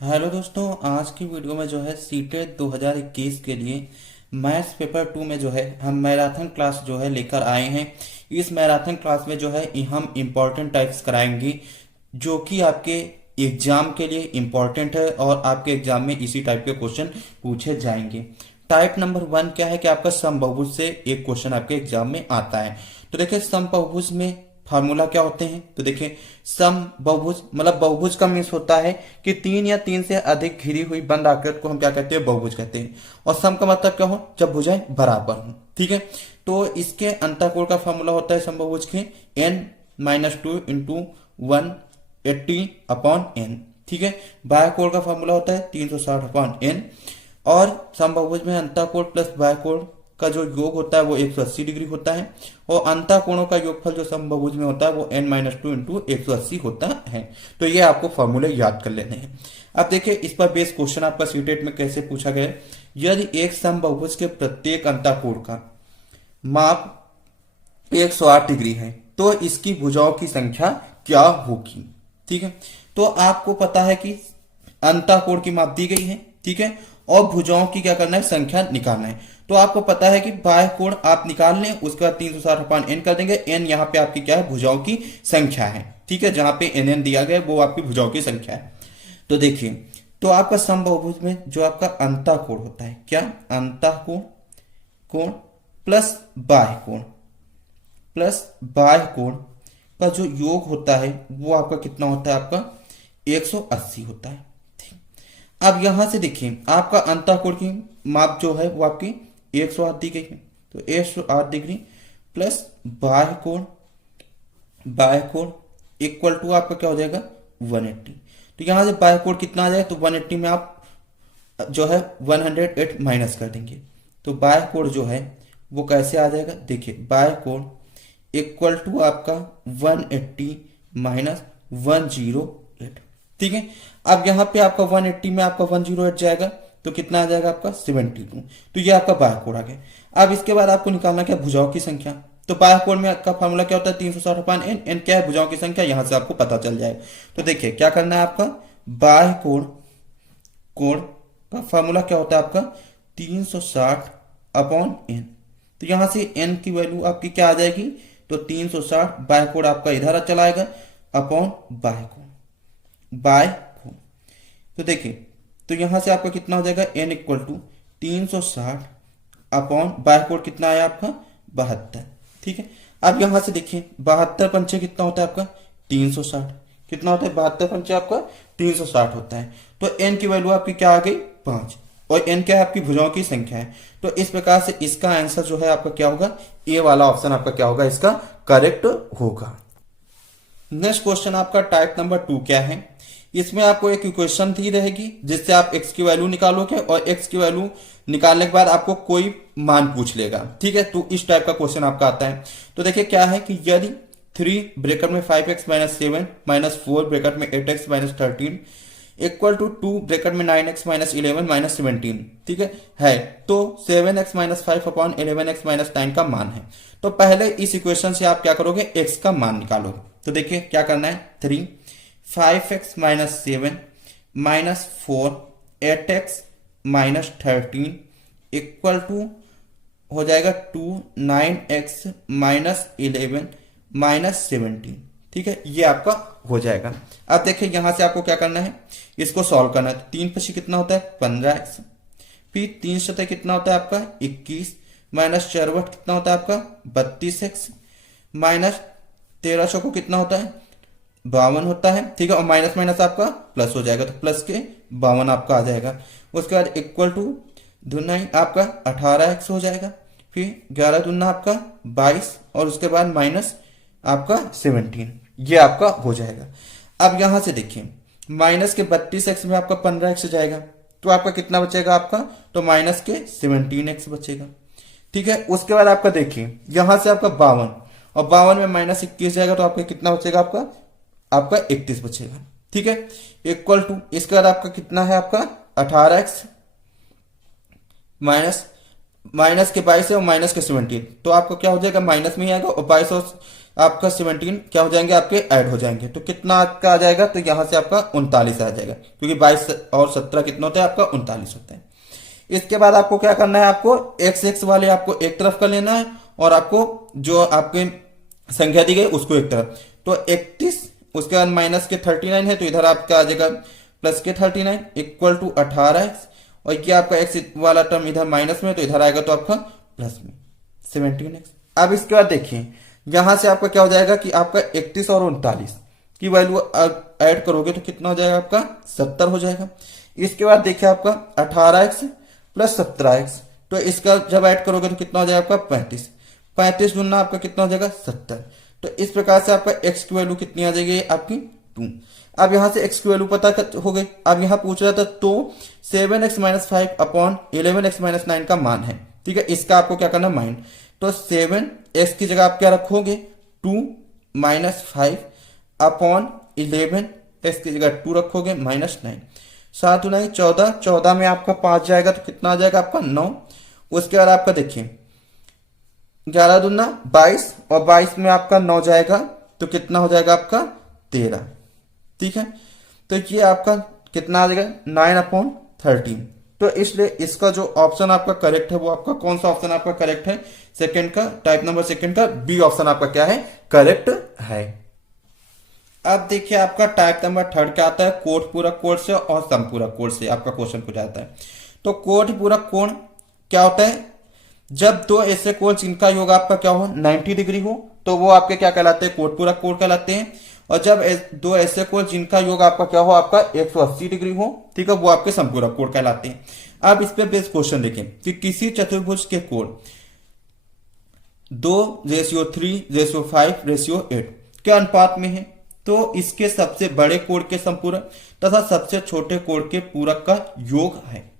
Hello दोस्तों, आज की वीडियो में जो है सीटेट 2021 के लिए मैथ्स पेपर 2 में जो है हम मैराथन क्लास जो है लेकर आए हैं। इस मैराथन क्लास में जो है हम इम्पोर्टेंट टाइप्स कराएंगे जो कि आपके एग्जाम के लिए इम्पोर्टेंट है और आपके एग्जाम में इसी टाइप के क्वेश्चन पूछे जाएंगे। टाइप नंबर 1 क्या है कि आपका समबहुभुज से एक क्वेश्चन आपके एग्जाम में आता है। तो देखिए समबहुभुज में फार्मूला क्या होते हैं। तो देखिए सम बहुभुज मतलब बहुभुज का मीन्स होता है कि तीन या तीन से अधिक घिरी हुई बंद आकृति को हम क्या कहते हैं, बहुभुज कहते हैं। और सम का मतलब क्या हो, जब भुजाएं बराबर हो। ठीक है, तो इसके अंतःकोण का फार्मूला होता है समबहुभुज के n-2 इंटू 180 अपॉन n। ठीक है, बाह्यकोण का फार्मूला होता है 360 अपॉन n। और समबहुभुज में अंतःकोण प्लस बाह्यकोण का जो योग होता है वो 180 डिग्री होता है। और अंतःकोणों का योगफल जो समबहुभुज में होता है वो n-2 इंटू 180 होता है। तो ये आपको फॉर्मूले याद कर लेने हैं। अब देखिए इस पर बेस क्वेश्चन आपका सीटेट में कैसे पूछा गया है। यदि एक समबहुभुज के प्रत्येक अंतःकोण का माप 108 डिग्री है तो इसकी भुजाओं की संख्या क्या होगी। ठीक है, तो आपको पता है कि अंतःकोण की माप दी गई है। ठीक है, और भुजाओं की क्या करना है, संख्या निकालना है। तो आपको पता है कि बाह्य कोण आप निकाल लें, उसके बाद 360 अपान n कर देंगे। n यहाँ पे आपकी क्या है, भुजाओं की संख्या है। ठीक है, जहां पे n दिया गया है वो आपकी भुजाओं की संख्या है। तो देखिए, तो आपका समबहुभुज में जो आपका अंतःकोण होता है, क्या अंतःकोण कोण प्लस बाह्य कोण प्लस बाह्य कोण का जो योग होता है वो आपका कितना होता है, आपका 180 होता है। अब यहां से देखिए आपका अंतःकोण की माप जो है वो आपकी 108 दी गई है। तो 108 डिग्री प्लस बाह्य कोण इक्वल टू आपका क्या हो जाएगा 180। तो यहां से बाह्य कोण कितना आ जाएगा, तो 180 में आप जो है 108 माइनस कर देंगे। तो बाह्य कोण जो है वो कैसे आ जाएगा, देखिए बाह्य कोण इक्वल टू आपका 180 माइनस 108। ठीक है, अब यहां पे आपका 180 में आपका 108 जाएगा तो कितना आ जाएगा आपका 72। तो ये आपका बाह्य कोण आ गया। अब इसके बाद आपको निकालना क्या, भुजाओं की संख्या। तो बाह्य कोण में आपका फार्मूला क्या होता है, 360 अपान n। n क्या है, भुजाओं की संख्या, यहां से आपको पता चल जाएगा। तो देखिए क्या करना है, आपका बाह्य कोण कोण का फार्मूला क्या होता है आपका 360 अपॉन n। तो यहां से n की वैल्यू आपकी क्या आ जाएगी, तो 360 बाह्य कोण आपका इधर चला आएगा अपॉन बाह्य कोण। तो देखिए, तो यहां से आपका कितना हो जाएगा, n इक्वल टू 360 अपॉन बाह्य कोण कितना आया आपका 72। ठीक है, अब यहां से देखिए 72 पंचे कितना होता है आपका 360। कितना होता है 72 पंचे आपका 360 होता है। तो n की वैल्यू आपकी क्या आ गई 5। और n क्या है, आपकी भुजाओं की संख्या है। तो इस प्रकार से इसका आंसर जो है आपका क्या होगा, ए वाला ऑप्शन आपका क्या होगा, इसका करेक्ट होगा। नेक्स्ट क्वेश्चन आपका टाइप नंबर 2 क्या है। इसमें आपको एक इक्वेशन दी रहेगी जिससे आप x की वैल्यू निकालोगे और x की वैल्यू निकालने के बाद आपको कोई मान पूछ लेगा। ठीक है, तो इस टाइप का क्वेश्चन आपका आता है। तो देखिए क्या है कि यदि 3 ब्रैकेट में 5x माइनस 7 माइनस 4 ब्रैकेट में 8x minus 13 equal to 2 bracket में 9x माइनस 11 माइनस 17, ठीक है तो 7x minus 5 upon 11x minus 9 का मान है। तो पहले इस इक्वेशन से आप क्या करोगे, x का मान निकालोगे। तो देखिए क्या करना है, 3 5x minus 7 minus 4 8x minus 13 equal to हो जाएगा 2 9x माइनस 11 माइनस 17। ठीक है, ये आपका हो जाएगा। अब देखिए यहां से आपको क्या करना है, इसको सॉल्व करना है। तो 3 पची कितना होता है 15x, फिर 3 शतः कितना होता है आपका 21 माइनस 4 बट कितना होता है आपका 32x माइनस 1300 को कितना होता है 52 होता है। ठीक है, और माइनस माइनस आपका प्लस हो जाएगा, तो प्लस के 52 आपका आ जाएगा। उसके बाद इक्वल टू दुना आपका 18x हो जाएगा, फिर 11 दुना आपका 22 और उसके बाद माइनस आपका 17, ये आपका हो जाएगा। अब यहां से देखिए माइनस के 32x में आपका 15x जाएगा तो आपका कितना बचेगा आपका, तो माइनस के 17x बचेगा। ठीक है, उसके बाद आपका देखिए यहां से आपका 52 और 52 में माइनस 21 जाएगा तो आपका कितना बचेगा, आपका 31 बचेगा। ठीक है, इक्वल टू इसके बाद आपका कितना है आपका 18x माइनस के 22 है और माइनस के 17, तो आपको क्या हो जाएगा माइनस में ही आएगा और 22 और आपका 17 क्या हो जाएंगे, आपके ऐड हो जाएंगे। तो कितना आपका आ जाएगा, तो यहाँ से आपका 39 आ जाएगा, क्योंकि 22 और 17 कितना होता है, आपका 39 होता है। इसके बाद आपको क्या करना है, आपको एक्स एक्स वाले आपको एक तरफ कर लेना है, और आपको जो आपके संख्या दी गई उसको एक तरफ। तो 31, उसके बाद माइनस के 39 है, तो इधर आपका आ जाएगा प्लस के 39 इक्वल टू 18, और ये आपका एक्स वाला टर्म इधर माइनस में, तो इधर आएगा तो आपका प्लस में 17x। अब इसके बाद देखिए यहां से आपका क्या हो जाएगा कि आपका 31 और 39 की वैल्यू ऐड करोगे तो कितना हो जाएगा, आपका 70 हो जाएगा। इसके बाद देखिए आपका 18x प्लस 17x, तो इसका जब ऐड करोगे तो कितना हो जाएगा, आपका 35। 35 गुना आपका कितना हो जाएगा, 70। तो इस प्रकार से आपका x की वैल्यू कितनी आ जाएगी, आपकी 2। अब यहां से x की वैल्यू पता हो गई। अब यहां पूछ रहा था तो 7x minus 5 upon 11x minus 9 का मान है, ठीक है। इसका आपको क्या करना, माइंड। तो 7x की जगह आप क्या रखोगे, 2 माइनस 5 अपॉन 11x की जगह 2 रखोगे माइनस 9। 7 9 14, 14 में आपका 5 जाएगा तो कितना आ जाएगा, आपका 9। उसके बाद आपका देखिए 11 दूना 22, और 22 में आपका 9 जाएगा तो कितना हो जाएगा, आपका 13, ठीक है। तो ये आपका कितना आ जाएगा, 9/13। तो इसलिए इसका जो ऑप्शन आपका करेक्ट है वो आपका कौन सा ऑप्शन आपका करेक्ट है, सेकंड का, टाइप नंबर सेकंड का बी ऑप्शन आपका क्या है, करेक्ट है। अब देखिए आपका टाइप नंबर थर्ड क्या आता है, कोट पूरक कोण से और समपूरक कोण से आपका क्वेश्चन पूछा जाता है। तो कोट पूरक कोण क्या होता है, जब दो ऐसे कोण जिनका योग आपका क्या हो 90 डिग्री हो तो वो आपके क्या कहलाते हैं, कोट पूरक कोण कहलाते हैं। और जब दो ऐसे कोण जिनका योग आपका क्या हो, आपका 180 डिग्री हो, ठीक है, वो आपके संपूरक कोण कहलाते हैं। अब इस पे बेस क्वेश्चन देखें कि किसी चतुर्भुज के कोण 2:3:5:8 के अनुपात में है, तो इसके सबसे बड़े कोण के संपूरक तथा सबसे छोटे कोण के पूरक का योग है,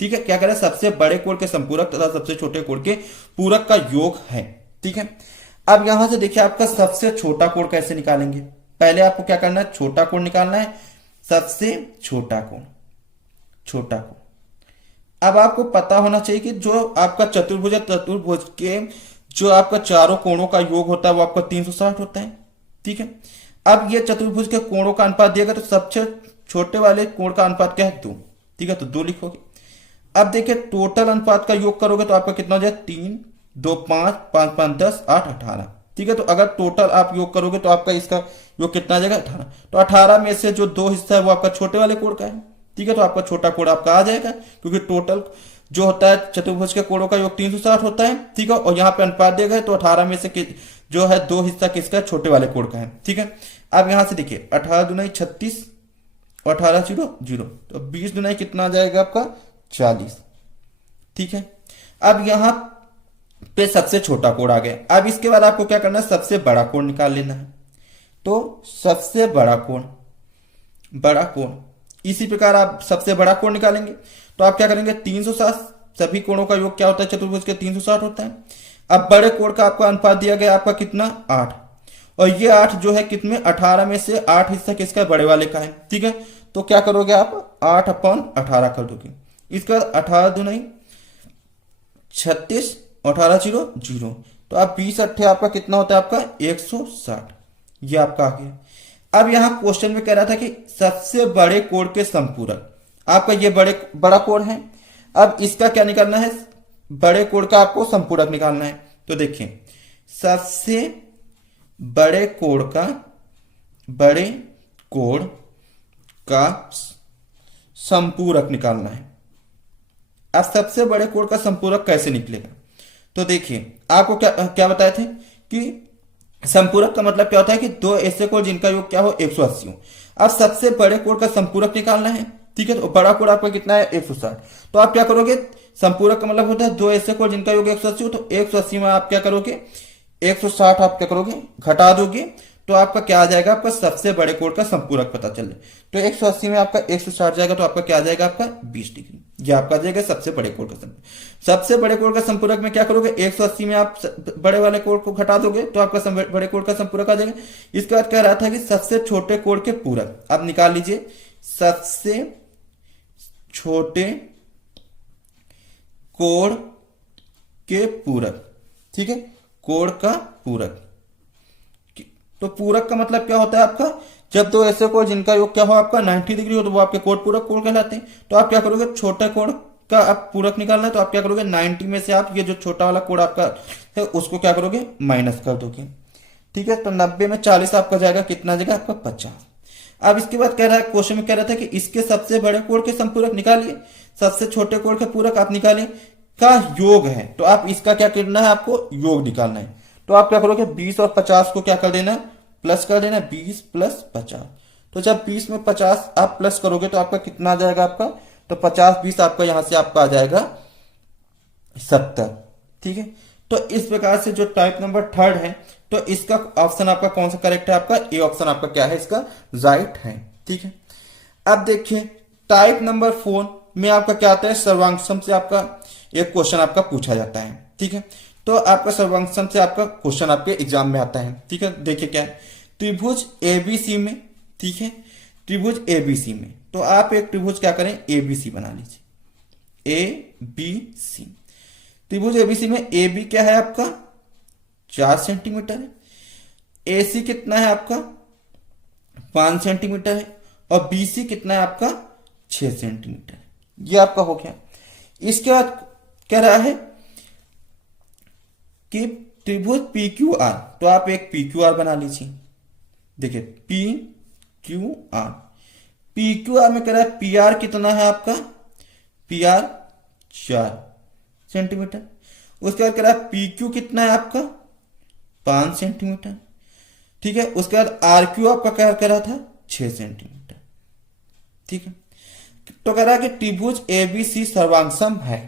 ठीक है। क्या करें, सबसे बड़े कोण के संपूरक तथा सबसे छोटे कोण के पूरक का योग है, ठीक है। अब यहां से देखिए आपका सबसे छोटा कोण कैसे निकालेंगे, पहले आपको क्या करना है, छोटा कोण निकालना है, सबसे छोटा कोण, छोटा कोण। अब आपको पता होना चाहिए कि जो आपका चतुर्भुज है, चतुर्भुज के जो आपका चारों कोणों का योग होता है वो आपका 360 होता है, ठीक है। अब ये चतुर्भुज के कोणों का अनुपात दिया गया, तो सबसे छोटे वाले कोण का अनुपात क्या है, 2, ठीक है, तो 2 लिखोगे। अब देखिए टोटल अनुपात का योग करोगे तो आपका कितना हो जाए, 3 2 5 5 5 10 8 18, ठीक है। तो अगर टोटल आप योग करोगे तो आपका इसका योग कितना आ जाएगा, 18। तो 18 में से जो 2 हिस्सा है वो आपका छोटे वाले कोण का है, ठीक है। तो आपका छोटा कोण आपका आ जाएगा, क्योंकि टोटल जो होता है चतुर्भुज के कोणों का योग 360 होता है, ठीक है। और यहाँ पे अनुपात दिया गया तो 18 में से जो है 2 हिस्सा किसका, छोटे वाले कोण का है, ठीक है। अब यहां से देखिए 18 दूनी 36 और 18 0 0, तो 20 दूनी कितना आ जाएगा, आपका 40, ठीक है। अब यहां पे सबसे छोटा कोण आ गया। अब इसके बाद आपको क्या करना है, सबसे बड़ा कोण निकाल लेना है। तो सबसे बड़ा कोण, बड़ा कोण, इसी प्रकार आप सबसे बड़ा कोण निकालेंगे तो आप क्या करेंगे, 360, सभी कोणों का योग क्या होता है चतुर्भुज के, 360 होता है। अब बड़े कोण का आपका अनुपात दिया गया आपका कितना, 8, और ये 8 जो है कितने, 18 में से 8 हिस्सा किसका, बड़े वाले का है, ठीक है। तो क्या करोगे आप, 8/18 कर दोगे। इसके बाद 18 दूनी 36, 18 0 0, तो आप 20 अट्ठे आपका कितना होता है, आपका 160, ये आपका आ गया। अब यहां क्वेश्चन में कह रहा था कि सबसे बड़े कोण के संपूरक, आपका ये बड़ा कोण है। अब इसका क्या निकालना है, बड़े कोण का आपको संपूरक निकालना है। तो देखिए सबसे बड़े कोण का संपूरक निकालना है। अब सबसे बड़े कोण का संपूरक कैसे निकलेगा, तो देखिए आपको क्या क्या बताए थे कि संपूरक का मतलब क्या होता है कि दो ऐसे कोण जिनका योग क्या हो, 180 हो। अब सबसे बड़े कोण का संपूरक निकालना है, ठीक है। तो बड़ा कोण आपका कितना है, 160। तो आप क्या करोगे, संपूरक का मतलब होता है दो ऐसे कोण जिनका योग 180 हो, तो 180 में आप क्या करोगे, 160 आप क्या करोगे, घटा दोगे, तो आपका क्या आ जाएगा, आपका सबसे बड़े कोण का संपूरक पता चले। तो 180 में आपका 160 जाएगा, तो आपका क्या आ जाएगा, आपका 20 डिग्री, ये आपका आ जाएगा सबसे बड़े कोण का संपूरक। सबसे बड़े कोण का संपूरक में क्या करोगे, 180 में आप बड़े वाले कोण को घटा दोगे तो आपका बड़े कोण का संपूरक आ जाएगा। इसके बाद कह रहा था कि सबसे छोटे कोण के पूरक, आप निकाल लीजिए, सबसे छोटे कोण के पूरक, ठीक है, कोण का पूरक, तो पूरक का मतलब क्या होता है आपका, जब दो ऐसे कोण जिनका योग क्या हो आपका 90 डिग्री हो तो वो आपके कोण पूरक कोण कहलाते हैं। तो आप क्या करोगे, छोटा कोण का आप पूरक निकालना है तो आप क्या करोगे, 90 में से आप ये जो छोटा वाला कोण आपका है उसको क्या करोगे, माइनस कर दोगे। ठीक है, तो 90 में 40 आपका जाएगा, कितना जाएगा आपका 50। अब इसके बाद कह रहा है, क्वेश्चन में कह रहा था कि इसके सबसे बड़े कोण के समपूरक निकालिए, सबसे छोटे कोण के पूरक आप निकालिए का योग है। तो आप इसका क्या करना है, आपको योग निकालना है। तो आप क्या करोगे, 20 और 50 को क्या कर देना, प्लस कर देना, 20 प्लस 50। तो जब 20 में 50 आप प्लस करोगे तो आपका कितना आ जाएगा आपका, तो 50 20 आपका यहां से आपका आ जाएगा 70। ठीक है, तो इस प्रकार से जो टाइप नंबर थर्ड है, तो इसका ऑप्शन आपका कौन सा करेक्ट है, आपका ए ऑप्शन आपका क्या है, इसका राइट है। ठीक है, अब देखिए टाइप नंबर 4 में आपका क्या आता है, सर्वांगसम से आपका एक क्वेश्चन आपका पूछा जाता है। ठीक है, तो आपका सर्वांगसम से आपका क्वेश्चन आपके एग्जाम में आता है। ठीक है, देखिए क्या है, त्रिभुज एबीसी में, ठीक है, त्रिभुज एबीसी में, तो आप एक त्रिभुज क्या करें, एबीसी बना लीजिए, ए बी सी। त्रिभुज एबीसी में ए बी क्या है आपका 4 सेंटीमीटर है, ए सी कितना है आपका 5 सेंटीमीटर है, और बी सी कितना है आपका 6 सेंटीमीटर है। ये आपका हो गया। इसके बाद कह रहा है कि त्रिभुज पी क्यू आर, तो आप एक पी क्यू आर बना लीजिए। देखिए P Q R, P Q R में कह रहा है पी आर कितना है आपका, पी आर 4 सेंटीमीटर। उसके बाद कह रहा है पी क्यू कितना है आपका 5 सेंटीमीटर। ठीक है, उसके बाद आर क्यू आपका क्या कह रहा था 6 सेंटीमीटर। ठीक है, तो कह रहा है कि त्रिभुज एबीसी सर्वांगसम है।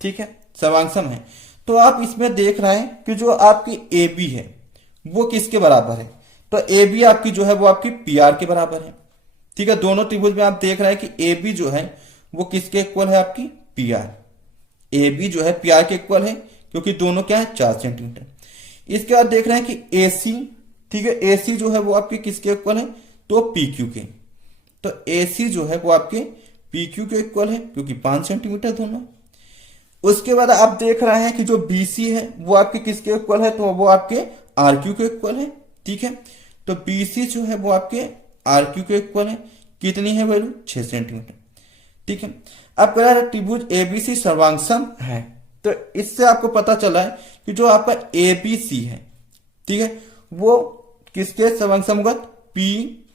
ठीक है, सर्वांगसम है। तो आप इसमें देख रहे हैं कि जो आपकी ए बी है वो किसके बराबर है, तो ए बी आपकी जो है वो आपकी पी आर के बराबर है। ठीक है, दोनों त्रिभुज में आप देख रहे हैं कि ए बी जो है वो किसके इक्वल है, आपकी पी आर। ए बी जो है पी आर के इक्वल है क्योंकि दोनों क्या है 4 सेंटीमीटर। इसके बाद देख रहे हैं कि ए सी, ठीक है, ए सी जो है वो आपके किसके इक्वल है, तो पी क्यू के। तो ए सी जो है वो आपके पी क्यू के इक्वल है क्योंकि 5 सेंटीमीटर दोनों। उसके बाद आप देख रहे हैं कि जो बी सी है वो आपके किसके इक्वल है, तो वो आपके आर क्यू के इक्वल है। ठीक है, तो बी सी जो है वो आपके आर क्यू के इक्वल है, कितनी है वैल्यू 6 सेंटीमीटर। ठीक है, अब कह रहा है त्रिभुज एबीसी सर्वांगसम है। तो इससे आपको पता चला है कि जो आपका एबीसी है, ठीक है, वो किसके सर्वांगसम होगा, पी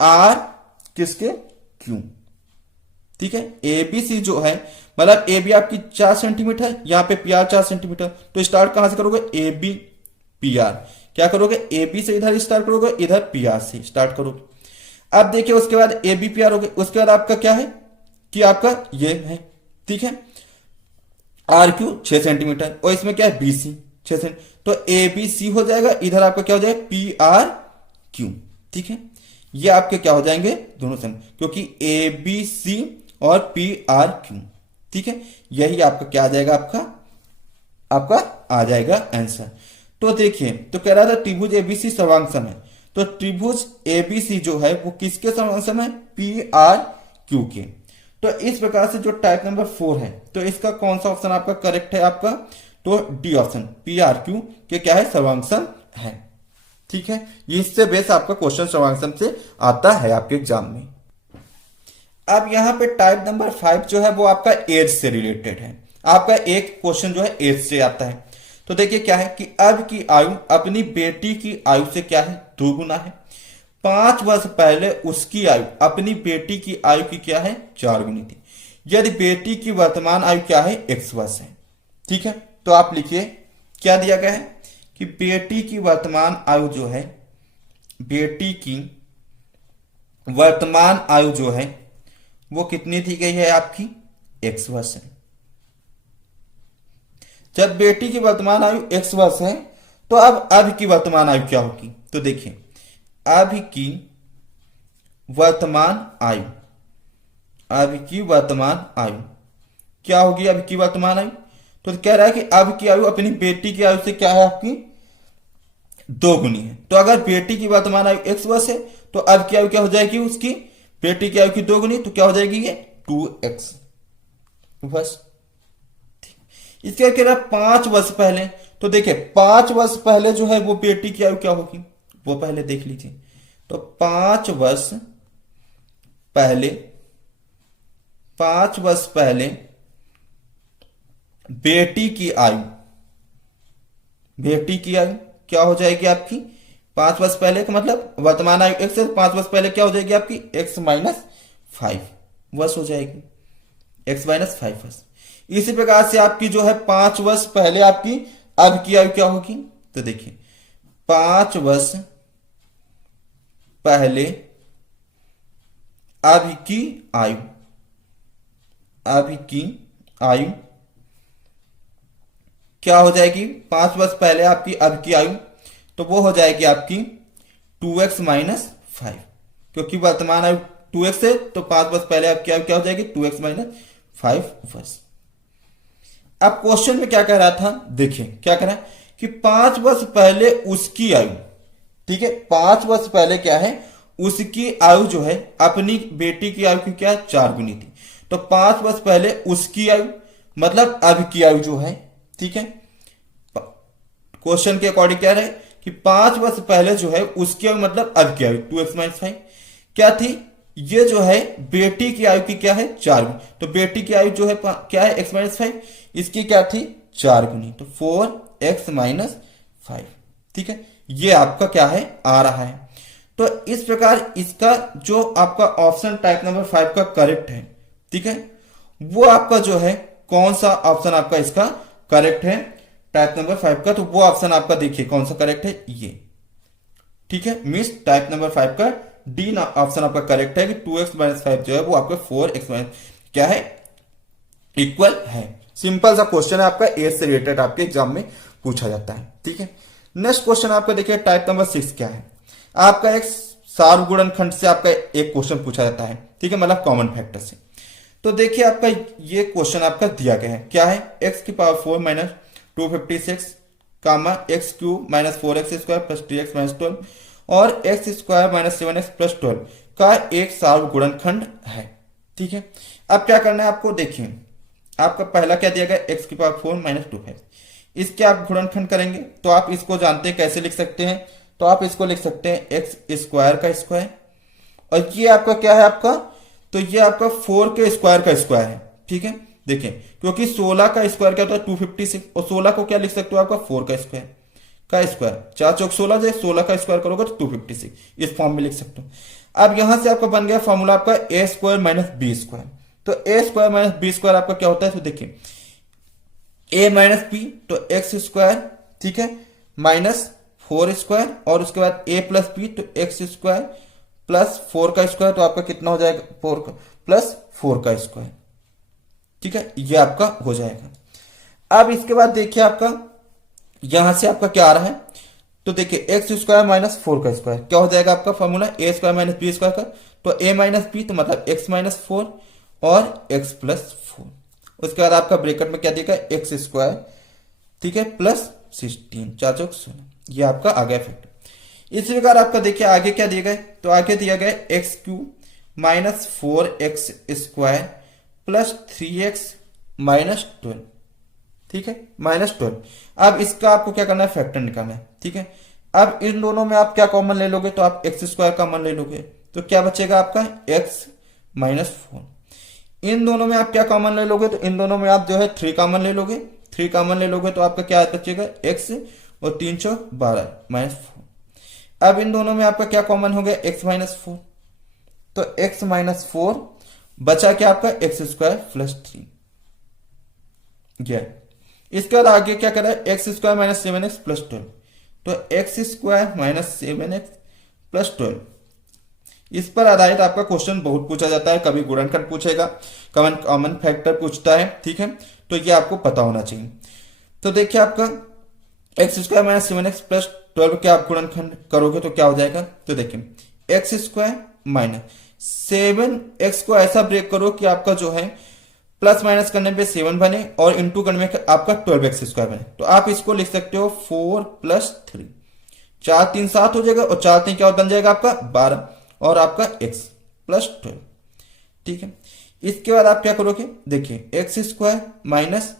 आर किसके क्यू। ठीक है, एबीसी जो है मतलब ए बी आपकी 4 सेंटीमीटर, यहां पे पी आर 4 सेंटीमीटर। तो स्टार्ट कहां से करोगे, ए बी पी आर, क्या करोगे ए बी से इधर स्टार्ट करोगे, इधर पी आर से स्टार्ट करोगे। अब देखिए उसके बाद ए बी पी आर हो गए। उसके बाद आपका क्या है कि आपका ये है, ठीक है, आर क्यू 6 सेंटीमीटर, और इसमें क्या है बी सी 6 सेंटीमीटर। तो ए बी सी हो जाएगा, इधर आपका क्या हो जाएगा पी आर क्यू। ठीक है, ये आपके क्या हो जाएंगे दोनों सेम, क्योंकि ए बी सी और पी आर क्यू। ठीक है, यही आपका क्या आ जाएगा, आपका आ जाएगा आंसर। तो देखिए, तो कह रहा था त्रिभुज एबीसी सर्वांगसम है, तो त्रिभुज एबीसी जो है वो किसके सर्वांगसम है, पी आर क्यू के। तो इस प्रकार से जो टाइप नंबर 4 है, तो इसका कौन सा ऑप्शन आपका करेक्ट है, आपका तो D option P R Q के क्या है सर्वांगसम है। ठीक है, इससे बेस आपका क्वेश्चन सर्वांगसम से आता है आपके एग्जाम में। अब यहां पे टाइप नंबर 5 जो है वो आपका एज से रिलेटेड है। आपका एक क्वेश्चन जो है एज से आता है। तो देखिए क्या है कि अब की आयु अपनी बेटी की आयु से क्या है 2 गुना है। 5 वर्ष पहले उसकी आयु अपनी बेटी की आयु की क्या है 4 गुनी थी, यदि बेटी की वर्तमान आयु क्या है x वर्ष है। ठीक है, तो आप लिखिए क्या दिया गया है कि बेटी की वर्तमान आयु जो है, बेटी की वर्तमान आयु जो है वो कितनी दी गई है, आपकी x वर्ष है। जब बेटी की वर्तमान आयु x वर्ष है तो अब की वर्तमान आयु क्या होगी, तो देखिए अब की वर्तमान आयु, अब की वर्तमान आयु क्या होगी, अब की वर्तमान आयु, तो कह रहा है कि अब की आयु अपनी बेटी की आयु से क्या है, आपकी 2 गुनी है। तो अगर बेटी की वर्तमान आयु x वर्ष है तो अब की आयु क्या हो जाएगी, उसकी बेटी की आयु की 2 गुनी, तो क्या हो जाएगी ये 2x वर्ष। इसके कह रहा 5 वर्ष पहले, तो देखिए 5 वर्ष पहले जो है वो बेटी की आयु क्या होगी वो पहले देख लीजिए। तो 5 वर्ष पहले, 5 वर्ष पहले बेटी की आयु, बेटी की आयु क्या हो जाएगी आपकी, 5 वर्ष पहले का मतलब वर्तमान आयु x से 5 वर्ष पहले क्या हो जाएगी आपकी x माइनस 5 वर्ष हो जाएगी, x माइनस 5 वर्ष। इसी प्रकार से आपकी जो है 5 वर्ष पहले आपकी अब की आयु क्या होगी, तो देखिए 5 वर्ष पहले अब की आयु, अब की आयु क्या हो जाएगी, 5 वर्ष पहले आपकी अब की आयु, तो वो हो जाएगी आपकी 2x माइनस 5, क्योंकि वर्तमान आयु 2x है, तो 5 वर्ष पहले आपकी आयु क्या हो जाएगी 2x माइनस 5 वर्ष। अब क्वेश्चन में क्या कह रहा था, देखिए क्या कह रहा है कि 5 वर्ष पहले उसकी आयु, ठीक है, 5 वर्ष पहले क्या है, उसकी आयु जो है अपनी बेटी की आयु की क्या 4 गुनी थी। तो 5 वर्ष पहले उसकी आयु मतलब अब की आयु जो है, ठीक है, क्वेश्चन के अकॉर्डिंग क्या रहे कि 5 वर्ष पहले जो है उसकी आयु मतलब अब की आयु 2x माइनस 5 क्या थी, ये जो है बेटी की आयु की क्या है 4 गुनी, तो बेटी की आयु जो है क्या है x माइनस 5, इसकी क्या थी 4 गुनी, तो 4x माइनस 5, ठीक है, ये आपका क्या है आ रहा है। तो इस प्रकार इसका जो आपका ऑप्शन टाइप नंबर 5 का करेक्ट है, ठीक है, वो आपका जो है कौन सा ऑप्शन आपका इसका करेक्ट है टाइप नंबर 5 का, तो वो ऑप्शन आपका देखिए कौन सा करेक्ट है ये, ठीक है, मिस टाइप नंबर 5 का डी ऑप्शन आपका करेक्ट है कि 2x माइनस 5 जो है वो आपका 4x माइनस क्या है इक्वल है। सिंपल सा क्वेश्चन है आपका, एज से रिलेटेड आपके एग्जाम में पूछा जाता है, ठीक है। नेक्स्ट क्वेश्चन आपका देखिए टाइप नंबर 6 क्या है, आपका एक सार्वगुणनखंड से आपका एक क्वेश्चन पूछा जाता है, ठीक है, मतलब कॉमन फैक्टर से। तो देखिए आपका ये क्वेश्चन आपका दिया गया है, क्या है x की power 4 minus 256 comma x cube minus 4x square plus 3x minus 12 और x square minus 7x plus 12 का एक सार्वगुणनखंड है, ठीक है। अब क्या करना है आपको, देखिए आपका पहला क्या दिया गया x की पावर 4 माइनस 2, इसके आप गुणनखंड करेंगे तो आप इसको जानते हैं कैसे लिख सकते हैं, तो आप इसको लिख सकते हैं एक्स स्क्वायर का स्क्वायर, और ये आपका क्या है आपका, तो ये आपका 4 के स्क्वायर का स्क्वायर है, ठीक है। देखिए क्योंकि 16 का स्क्वायर क्या होता है 256, और 16 को क्या लिख सकते हो आपका 4 का स्क्वायर का स्क्वायर, 4 चौक 16 जो 16 का स्क्वायर करोगे तो 256, इस फॉर्म में लिख सकते हो। अब यहां से आपका बन गया फॉर्मूला आपका ए स्क्वायर माइनस बी स्क्वायर, तो ए स्क्वायर माइनस बी स्क्वायर आपका क्या होता है, तो देखिए ए माइनस बी तो एक्स स्क्वायर, ठीक है, माइनस 4 स्क्वायर, और उसके बाद ए प्लस बी तो एक्स स्क्वायर प्लस 4 का स्क्वायर, तो आपका कितना हो जाएगा 4 प्लस 4 का स्क्वायर, ठीक है, ये आपका हो जाएगा। अब इसके बाद देखिए आपका यहां से आपका क्या आ रहा है, तो देखिए एक्स स्क्वायर माइनस 4 का स्क्वायर क्या हो जाएगा आपका फॉर्मूला ए स्क्वायर माइनस बी स्क्वायर का, तो ए माइनस बी तो मतलब एक्स माइनस 4 और एक्स प्लस 4, उसके बाद आपका ब्रैकेट में क्या देगा एक्स स्क्वायर, ठीक है, प्लस 16 4 चौक 16, ये आपका आ गया फैक्टर। इसी प्रकार आपका देखिए आगे क्या दिया गया, तो आगे दिया गया x cube minus 4x square plus 3x minus 12, ठीक है, माइनस 12। अब इसका आपको क्या करना है फैक्टर निकालना है, ठीक है। अब इन दोनों में आप क्या कॉमन ले लोगे, तो आप एक्स स्क्वायर कॉमन ले लोगे, तो क्या बचेगा आपका एक्स माइनस 4। इन दोनों में आप क्या कॉमन ले लोगे, तो इन दोनों में आप जो है 3 कॉमन ले लोगे, 3 कॉमन ले लोगे तो आपका क्या बचेगा एक्स और 3 चौक 12 माइनस 4। अब इन दोनों में आपका क्या कॉमन हो गया एक्स माइनस 4, तो एक्स माइनस 4 बचा क्या आपका एक्स स्क्वायर प्लस 3, इसके बाद आगे क्या करा है x square minus 7x plus 12, तो x square minus 7x plus 12, इस पर आधारित आपका क्वेश्चन बहुत पूछा जाता है, कभी गुणनखंड पूछेगा, कभी कॉमन फैक्टर पूछता है, ठीक है, तो ये आपको पता होना चाहिए। तो देखिए आपका x square minus 7x plus 12 के आप गुणनखंड करोगे तो क्या हो जाएगा, तो देखिए एक्स स्क्वायर माइनस 7x को ऐसा ब्रेक करो कि आपका जो है प्लस माइनस करने पे 7 बने और इंटू करने पे आपका 12x स्क्वायर बने, तो आप इसको लिख सकते हो 4 प्लस 3, 4 3 7 हो जाएगा, और 4 3 क्या बन जाएगा आपका 12 और आपका x प्लस 12, ठीक है। इसके बाद आप क्या करोगे, देखिए x square minus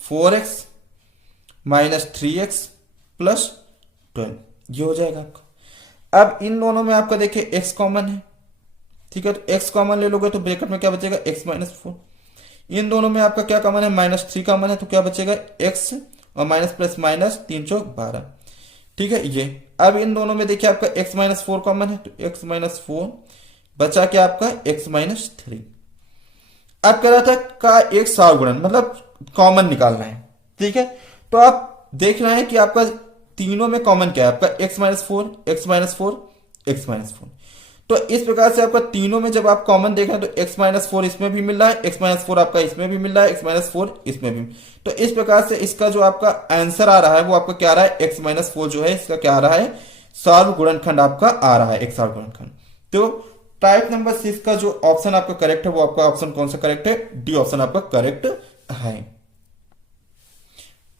4x minus 3x plus 12, ये हो जाएगा आपका। अब इन दोनों में आपका देखिए x कॉमन है, ठीक है, तो x कॉमन ले लोगे तो ब्रैकेट में क्या बचेगा x माइनस 4। इन दोनों में आपका क्या कॉमन है, -3 कॉमन है, तो क्या बचेगा x और माइनस प्लस माइनस 3 चौक 12, ठीक है ये। अब इन दोनों में देखिए आपका x माइनस 4 कॉमन है, तो x माइनस 4 बचा क्या आपका x माइनस 3। अब कह रहा था का एक सावगुणन मतलब कॉमन निकालना है, ठीक है। तो आप देख रहे हैं कि आपका तीनों में कॉमन क्या है, आपका x minus 4 x minus 4 x minus 4। तो इस प्रकार से आपका तीनों में जब आप कॉमन देख रहे हैं तो x माइनस 4 इसमें भी मिल रहा है, x माइनस 4 आपका इसमें भी मिल रहा है, x माइनस 4 इसमें भी। तो इस प्रकार से इसका जो आपका आंसर आ रहा है वो आपका क्या आ रहा है, x माइनस 4 जो है इसका क्या आ रहा है, सार्वगुणनखंड आपका आ रहा है, एक सार्वगुणनखंड। तो टाइप नंबर 6 का जो ऑप्शन आपका करेक्ट है वो आपका ऑप्शन कौन सा करेक्ट है, डी ऑप्शन आपका करेक्ट है।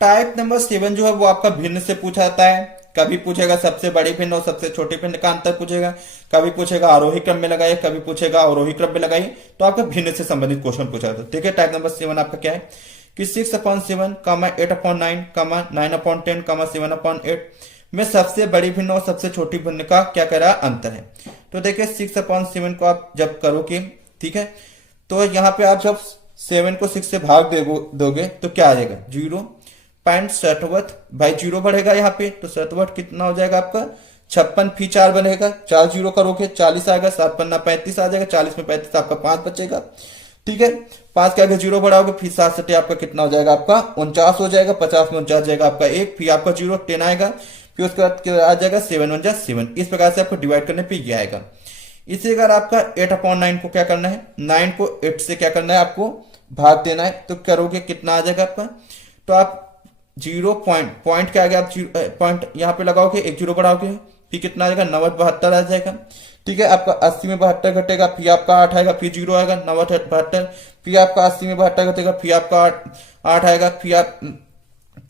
टाइप नंबर 7 जो है वो आपका भिन्न से पूछा जाता है, कभी पूछेगा सबसे बड़ी भिन्न और सबसे छोटी भिन्न का अंतर पूछेगा, कभी पूछेगा आरोही क्रम में लगाइए, कभी पूछेगा अवरोही क्रम में लगाइए, तो आपका भिन्न से संबंधित क्वेश्चन पूछा जाता है। ठीक है, टाइप नंबर 7 आपका क्या है कि 6/7, 8/9, 9/10, 7/8 में सबसे बड़ी भिन्न और सबसे छोटी भिन्न का क्या कह रहा है, अंतर है। तो देखिए 6/7 को आप जब करोगे, ठीक है, तो यहाँ पे आप जब 7 को 6 से भाग दोगे तो क्या आ जाएगा 0.67 भाई 0 बढ़ेगा यहाँ पे, तो 67 कितना हो जाएगा आपका 56 फी 4 बनेगा, 4 0 करोगे 40 आएगा, 7 पन्ना 35 आ जाएगा, 40 में 35 आपका 5 बचेगा, ठीक है। 5 के आगे 0 बढ़ाओगे फिर 7 सटे आपका कितना हो जाएगा आपका 49 हो जाएगा, 50 में 49 जाएगा आपका 1, फिर आपका 0 10 आएगा, फिर उसके बाद आ जाएगा 7 1 जा 7। इस प्रकार से आपको डिवाइड करने पे ये आएगा। इसी अगर आपका 8/9 को क्या करना है, 9 को 8 से क्या करना है आपको भाग देना है, तो करोगे कितना आ जाएगा आपका, तो आप 0 पॉइंट के आगे आप पॉइंट यहाँ पे लगाओगे, एक 0 बढ़ाओगे फिर कितना आ जाएगा 90/72 आ जाएगा, ठीक है। आपका 80 में 72 घटेगा, फिर आपका 8 आएगा, फिर 0 आएगा 90/72, फिर आपका 80 में 72 घटेगा, फिर आपका 8 आएगा, फिर आप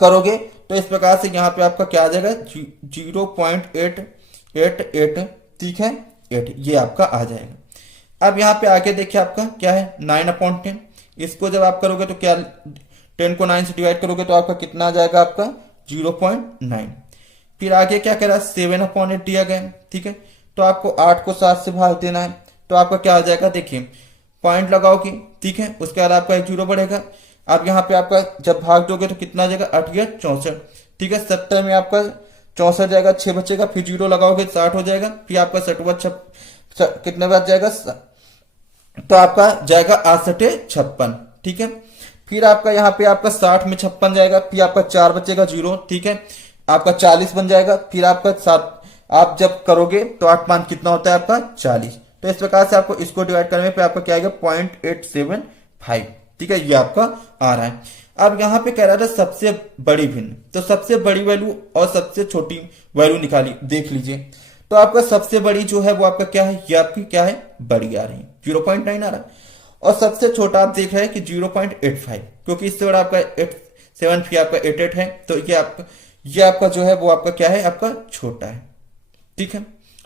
करोगे तो इस प्रकार से यहाँ पे आपका क्या आ जाएगा 0.888, ठीक है 8, ये आपका आ जाएगा। अब यहाँ पे आगे देखिए आपका क्या है 9/10, इसको जब आप करोगे तो क्या 10 को 9 से डिवाइड करोगे तो आपका कितना आ जाएगा आपका 0.9। फिर आगे क्या कह रहा है 7/8 दिया गया, ठीक है, तो आपको 8 को 7 से भाग देना है, तो आपका क्या आ जाएगा देखिए पॉइंट लगाओगे, ठीक है, उसके बाद आपका एक 0 बढ़ेगा। अब यहाँ पे आपका जब भाग दोगे तो कितना आ जाएगा 8 या 64, ठीक है, 70 में आपका 64 जाएगा, 6 बचेगा, फिर 0 लगाओगे 60 हो जाएगा, फिर आपका 60 कितने बार जाएगा, तो आपका जाएगा 8×56, ठीक है। फिर आपका यहाँ पे आपका 60 में 56 जाएगा, फिर आपका 4 बचेगा 0, ठीक है, आपका 40 बन जाएगा, फिर आपका 7 आप जब करोगे तो 8×5 कितना होता है आपका 40। तो इस प्रकार से आपको इसको डिवाइड करने पे आपका क्या आएगा 0.875, ठीक है, ये आपका आ रहा है। अब यहाँ पे कह रहा था सबसे बड़ी भिन्न, तो सबसे बड़ी वैल्यू और सबसे छोटी वैल्यू निकाली, देख लीजिए। तो आपका सबसे बड़ी जो है वो आपका क्या है, ये आपकी क्या है बड़ी आ रही है 0.9 आ रहा है, और सबसे छोटा आप देख रहे हैं कि 0.85, क्योंकि इससे बड़ा आपका 7 फिर आपका 88 है, तो ये आपका जो है वो आपका क्या है आपका छोटा है, ठीक है।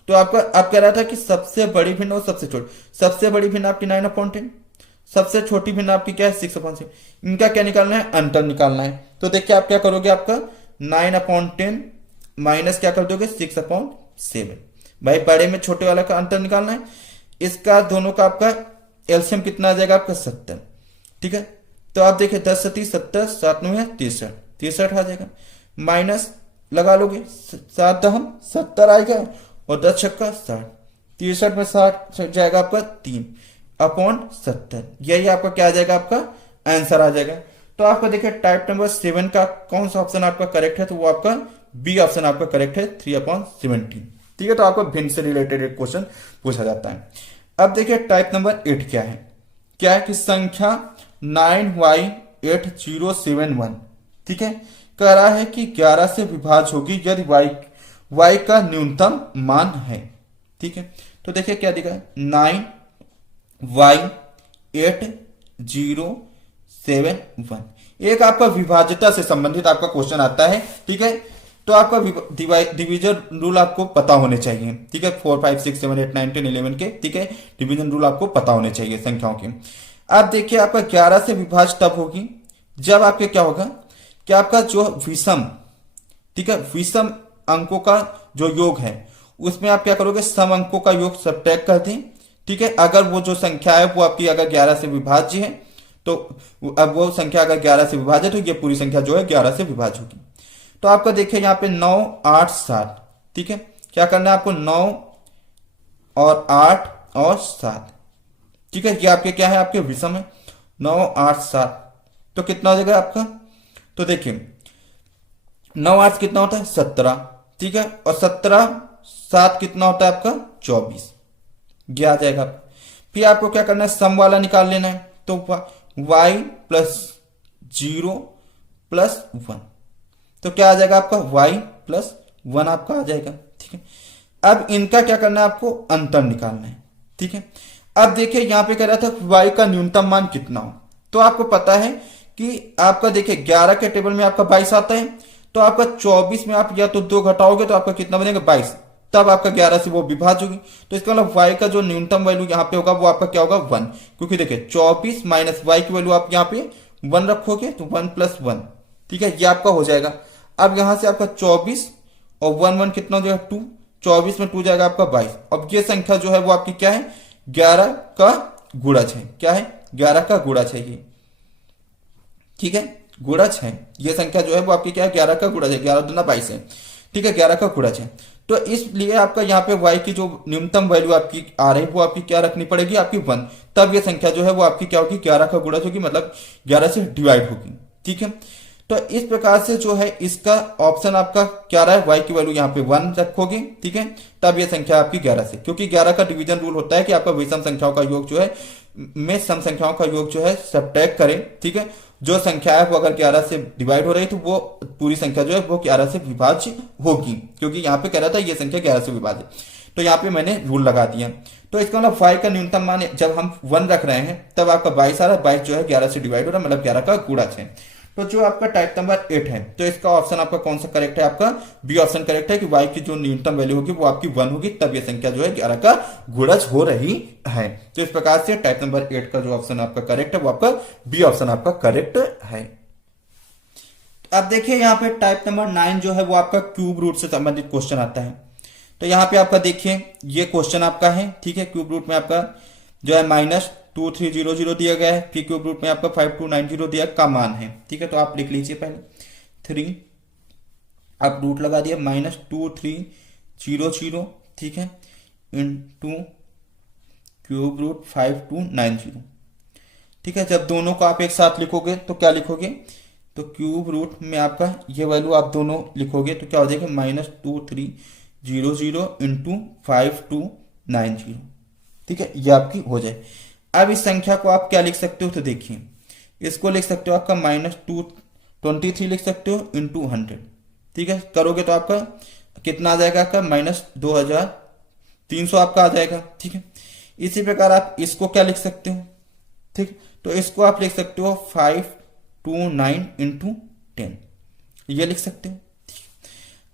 तो आपका आप कह रहा था कि सबसे बड़ी भिन्न और सबसे छोटी, सबसे बड़ी भिन्न आपकी 9/10, सबसे छोटी भिन्न आपकी क्या है 6/6, इनका क्या निकालना है अंतर निकालना है। तो देखिए आप क्या करोगे, आपका 9/10 माइनस क्या कर दोगे 6/7, भाई बड़े में छोटे वाला का अंतर निकालना है, इसका दोनों का आपका एलसीएम कितना आ जाएगा आपका 70, ठीक है। तो आप देखिए 10 × 70, 7 9 63 आ जाएगा, माइनस लगा लोगे 7×10 आएगा, और 10 छक्का 60, 63 में 60 जाएगा आपका 3/70, यही आपका क्या आ जाएगा आपका आंसर आ जाएगा। तो आपको देखिए टाइप नंबर 7 का कौन सा ऑप्शन आपका करेक्ट है, तो वो आपका बी ऑप्शन आपका करेक्ट है 3/17, ठीक है। तो आपको भिन्न से रिलेटेड एक क्वेश्चन पूछा जाता है। अब देखिए टाइप नंबर 8 क्या है, क्या है कि संख्या 9y8071, ठीक है, कह रहा है कि 11 से विभाज्य होगी यदि y का न्यूनतम मान है, ठीक है। तो देखिए क्या दिखा है 9y8071, एक आपका विभाज्यता से संबंधित आपका क्वेश्चन आता है, ठीक है। तो आपका डिवीजन रूल आपको पता होने चाहिए, ठीक है, 4 5 6 7 8 9 10 11 के, ठीक है, डिवीजन रूल आपको पता होने चाहिए संख्याओं के। अब देखिए आपका 11 से विभाज्य तब होगी जब आपके क्या होगा कि आपका जो विषम, ठीक है, विषम अंकों का जो योग है उसमें आप क्या करोगे, सम अंकों का योग सब्ट्रैक्ट कर दें। ठीक है, अगर वो जो संख्या है वो आपकी अगर 11 से विभाज्य है तो अब वो संख्या अगर 11 से विभाज्य है तो ये पूरी संख्या जो है 11 से विभाज्य होगी। तो आपका देखिए यहाँ पे 9 8 7। ठीक है, क्या करना है आपको, 9 और 8 और 7। ठीक है, ये आपके क्या है, आपके विषम है, 9 8 7। तो कितना हो जाएगा आपका, तो देखिए 9 8 कितना होता है 17। ठीक है, और 17 7 कितना होता है आपका 24। ये आ जाएगा आपका। फिर आपको क्या करना है, सम वाला निकाल लेना है। तो y प्लस 0 प्लस 1, तो क्या आ जाएगा आपका y प्लस 1 आपका आ जाएगा। ठीक है, अब इनका क्या करना है, आपको अंतर निकालना है। ठीक है, अब देखिए यहां पे कह रहा था y का न्यूनतम मान कितना हो, तो आपको पता है कि आपका देखिए 11 के टेबल में आपका 22 आता है, तो आपका 24 में आप या तो 2 घटाओगे तो आपका कितना बनेगा 22, तब आपका 11 से वो विभाज्य होगी। तो इसका मतलब y का जो न्यूनतम वैल्यू यहाँ पे होगा वो आपका क्या होगा 1, क्योंकि देखिए 24 माइनस y की वैल्यू आप यहाँ पे 1 रखोगे तो 1 प्लस 1। ठीक है, ये आपका हो जाएगा। अब यहां से आपका 24 और 1 1 कितना हो जाएगा 2, 24 में 2 जाएगा आपका 22। अब ये संख्या जो है वो आपकी क्या है, 11 का गुणज है। क्या है, 11 का गुणज है ये। ठीक है, गुणज है ये संख्या जो है वो आपकी क्या है, 11 का गुणज है, 11 दूना 22 है। ठीक है, 11 का गुणज है। तो इसलिए आपका यहाँ पे y की जो न्यूनतम वैल्यू आपकी आ रही है वो आपकी क्या रखनी पड़ेगी, आपकी 1। तब ये संख्या जो है वो आपकी क्या होगी, 11 का गुणज होगी, मतलब 11 से डिवाइड होगी। ठीक है, तो इस प्रकार से जो है इसका ऑप्शन आपका क्या रहा है, y की वैल्यू यहाँ पे 1 रखोगे। ठीक है, तब ये संख्या आपकी 11 से, क्योंकि 11 का डिवीजन रूल होता है कि आपका विषम संख्याओं का योग जो है में सम संख्याओं का योग जो है सब्ट्रैक्ट करें। ठीक है, जो संख्या है वो अगर 11 से डिवाइड हो रही तो वो पूरी संख्या जो है वो 11 से विभाज्य होगी, क्योंकि यहाँ पे कह रहा था ये संख्या 11 से विभाज्य, तो यहाँ पे मैंने रूल लगा दिया। तो इसका मतलब y का न्यूनतम मान जब हम 1 रख रहे हैं तब आपका 22 आ रहा है, 22 जो है 11 से डिवाइड हो रहा है, मतलब 11 का गुणज है। तो जो आपका टाइप नंबर 8 है, तो इसका ऑप्शन आपका कौन सा करेक्ट है, आपका बी ऑप्शन करेक्ट है कि y की जो न्यूनतम वैल्यू होगी वो आपकी 1 होगी, तब ये संख्या जो है 11 का गुणज हो रही है। तो इस प्रकार से टाइप नंबर 8 का जो ऑप्शन आपका करेक्ट है वो आपका बी ऑप्शन आपका करेक्ट है। अब देखिए यहाँ पे टाइप नंबर 9 जो है वो आपका क्यूब रूट से संबंधित क्वेश्चन आता है। तो यहाँ पे आपका देखिए ये क्वेश्चन आपका है। ठीक है, क्यूब रूट में आपका जो है -2300 दिया गया है, फिर क्यूब रूट में आपका 5290 दिया का मान है। ठीक है, तो आप लिख लीजिए पहले 3, आप रूट लगा दिया -2300। ठीक है, इंटू क्यूब रूट 5290। ठीक है, जब दोनों को आप एक साथ लिखोगे तो क्या लिखोगे, तो क्यूब रूट में आपका ये वैल्यू आप दोनों लिखोगे तो क्या हो जाएगा -2300 इंटू 5290। ठीक है, ये आपकी हो जाए। अब इस संख्या को आप क्या लिख सकते हो, तो देखिए इसको लिख सकते हो आपका -223 लिख सकते हो इंटू 100। ठीक है, करोगे तो आपका कितना आ जाएगा, आपका -2300 आपका आ जाएगा। ठीक है, इसी प्रकार आप इसको क्या लिख सकते हो, ठीक, तो इसको आप लिख सकते हो 529 इंटू 10, ये लिख सकते हो।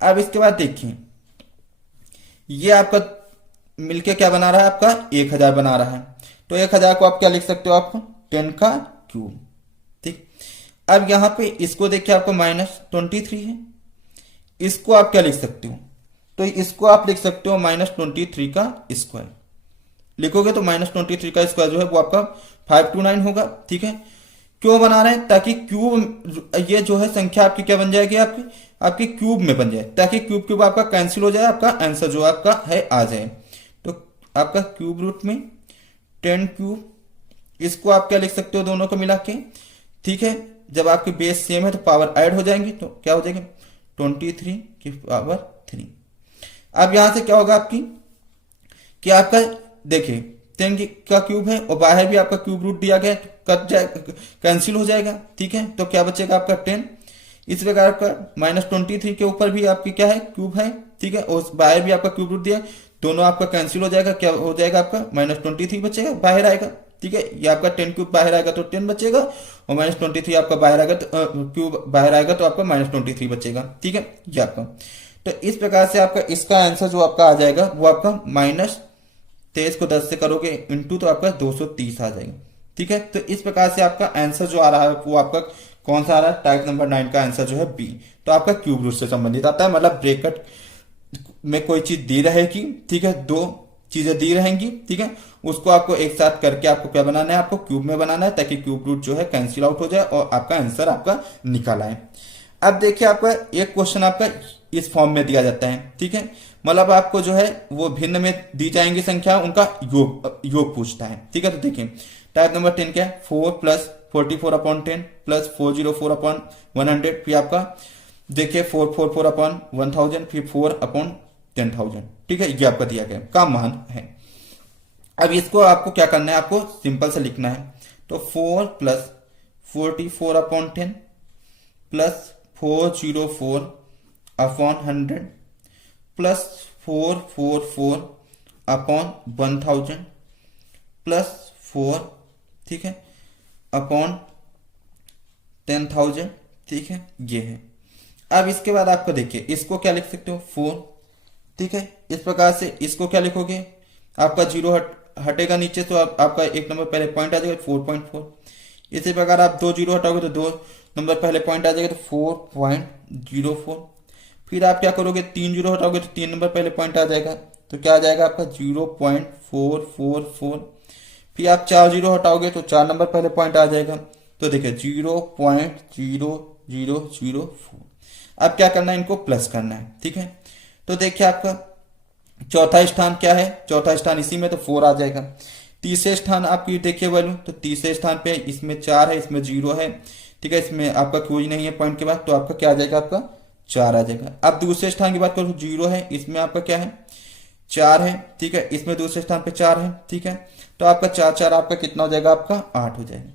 अब इसके बाद देखिए ये आपका मिलके क्या बना रहा है, आपका 1000 बना रहा है। तो 1000 को आप क्या लिख सकते हो, आपको 10 का क्यूब। ठीक, अब यहां पे इसको देखिए आपको -23 है, इसको आप क्या लिख सकते हो, तो इसको आप लिख सकते हो -23 का स्क्वायर। लिखोगे तो -23 का स्क्वायर जो है वो आपका 529 होगा। ठीक है, क्यों बना रहे हैं, ताकि क्यूब ये जो है संख्या आपकी क्या बन जाएगी, आपकी आपकी क्यूब में बन जाए, ताकि क्यूब क्यूब आपका कैंसिल हो जाए, आपका आंसर जो आपका है आ जाए। तो आपका क्यूब रूट में 10 क्यूब, इसको आप क्या लिख सकते हो दोनों को मिला के। ठीक है, जब आपके बेस सेम है तो पावर ऐड हो जाएंगे, तो क्या हो जाएगा 23 की पावर 3। अब यहां से क्या होगा आपकी कि आपका देखिए 10 का क्यूब है और बाहर भी आपका क्यूब रूट दिया गया, कट जाए कैंसिल हो जाएगा। ठीक है, तो क्या बचेगा आपका 10। इस प्रकार का -23 के ऊपर भी आपकी क्या है क्यूब है। ठीक है, और बाहर भी आपका क्यूब रूट दिया, दोनों आपका कैंसिल हो जाएगा, क्या हो जाएगा आपका -23 बचेगा, बाहर आएगा। ठीक है, ये आपका 10 क्यूब बाहर आएगा तो 10 बचेगा, और -23 आपका बाहर आएगा तो क्यूब बाहर आएगा तो आपका -23 बचेगा। ठीक है, ये आपका, तो इस प्रकार से आपका इसका आंसर जो आपका आ जाएगा वो आपका -23 को 10 से करोगे इंटू तो आपका 230 आ जाएगा। ठीक है, तो इस प्रकार से आपका आंसर जो आ रहा है वो आपका कौन सा आ रहा है, टाइप नंबर 9 का आंसर जो है बी। तो आपका क्यूब रूट से संबंधित आता है, मतलब ब्रैकेट में कोई चीज दी रहेगी, ठीक है, दो चीजें दी रहेंगी, ठीक है, उसको आपको एक साथ करके आपको क्या बनाना है, आपको क्यूब में बनाना है, ताकि क्यूब रूट जो है कैंसिल आउट हो जाए और आपका आंसर आपका निकल आए। अब देखिए आपका एक क्वेश्चन आपका इस फॉर्म में दिया जाता है, ठीक है, मतलब आपको जो है वो भिन्न में दी जाएंगी संख्या, उनका योग पूछता है, ठीक है। तो देखिए टाइप नंबर 10 क्या है, 4 प्लस 44/10 प्लस 404/100, फिर आपका देखिए 444/1000, फिर 4/10,000, ठीक है, ये आपका दिया गया का मान है। अब इसको आपको क्या करना है, आपको सिंपल से लिखना है। तो 4 प्लस 44/10 प्लस 404/100 प्लस 444/1000 प्लस 4, ठीक है, अपॉन 10,000, ठीक है, ये है। अब इसके बाद आपको देखिए इसको क्या लिख सकते हो 4, ठीक है, इस प्रकार से इसको क्या लिखोगे, आपका जीरो हटेगा नीचे, तो आपका एक नंबर पहले पॉइंट आ जाएगा 4.4। इसी प्रकार आप 2 जीरो हटाओगे तो 2 नंबर पहले पॉइंट आ जाएगा तो 4.04। फिर आप क्या करोगे, 3 जीरो हटाओगे तो 3 नंबर पहले पॉइंट आ जाएगा, तो क्या आ जाएगा आपका 0.444। फिर आप 4 जीरो हटाओगे तो 4 नंबर पहले पॉइंट आ जाएगा, तो देखिए 0.0004। अब क्या करना है, इनको प्लस करना है, ठीक है। तो देखिए आपका चौथा स्थान क्या है, चौथा स्थान इसी में, तो 4 आ जाएगा। तीसरे स्थान आपकी देखिए वैल्यू, तो तीसरे स्थान पे इसमें 4 है, इसमें 0 है, ठीक है, इसमें आपका कोई नहीं है पॉइंट के बाद, तो आपका क्या आ जाएगा, आपका 4 आ जाएगा। अब दूसरे स्थान की बात करूँ, 0 है, इसमें आपका क्या है 4 है, ठीक है, इसमें दूसरे स्थान पे 4 है, ठीक है, तो आपका 4 आपका कितना हो जाएगा, आपका 8 हो जाएगा।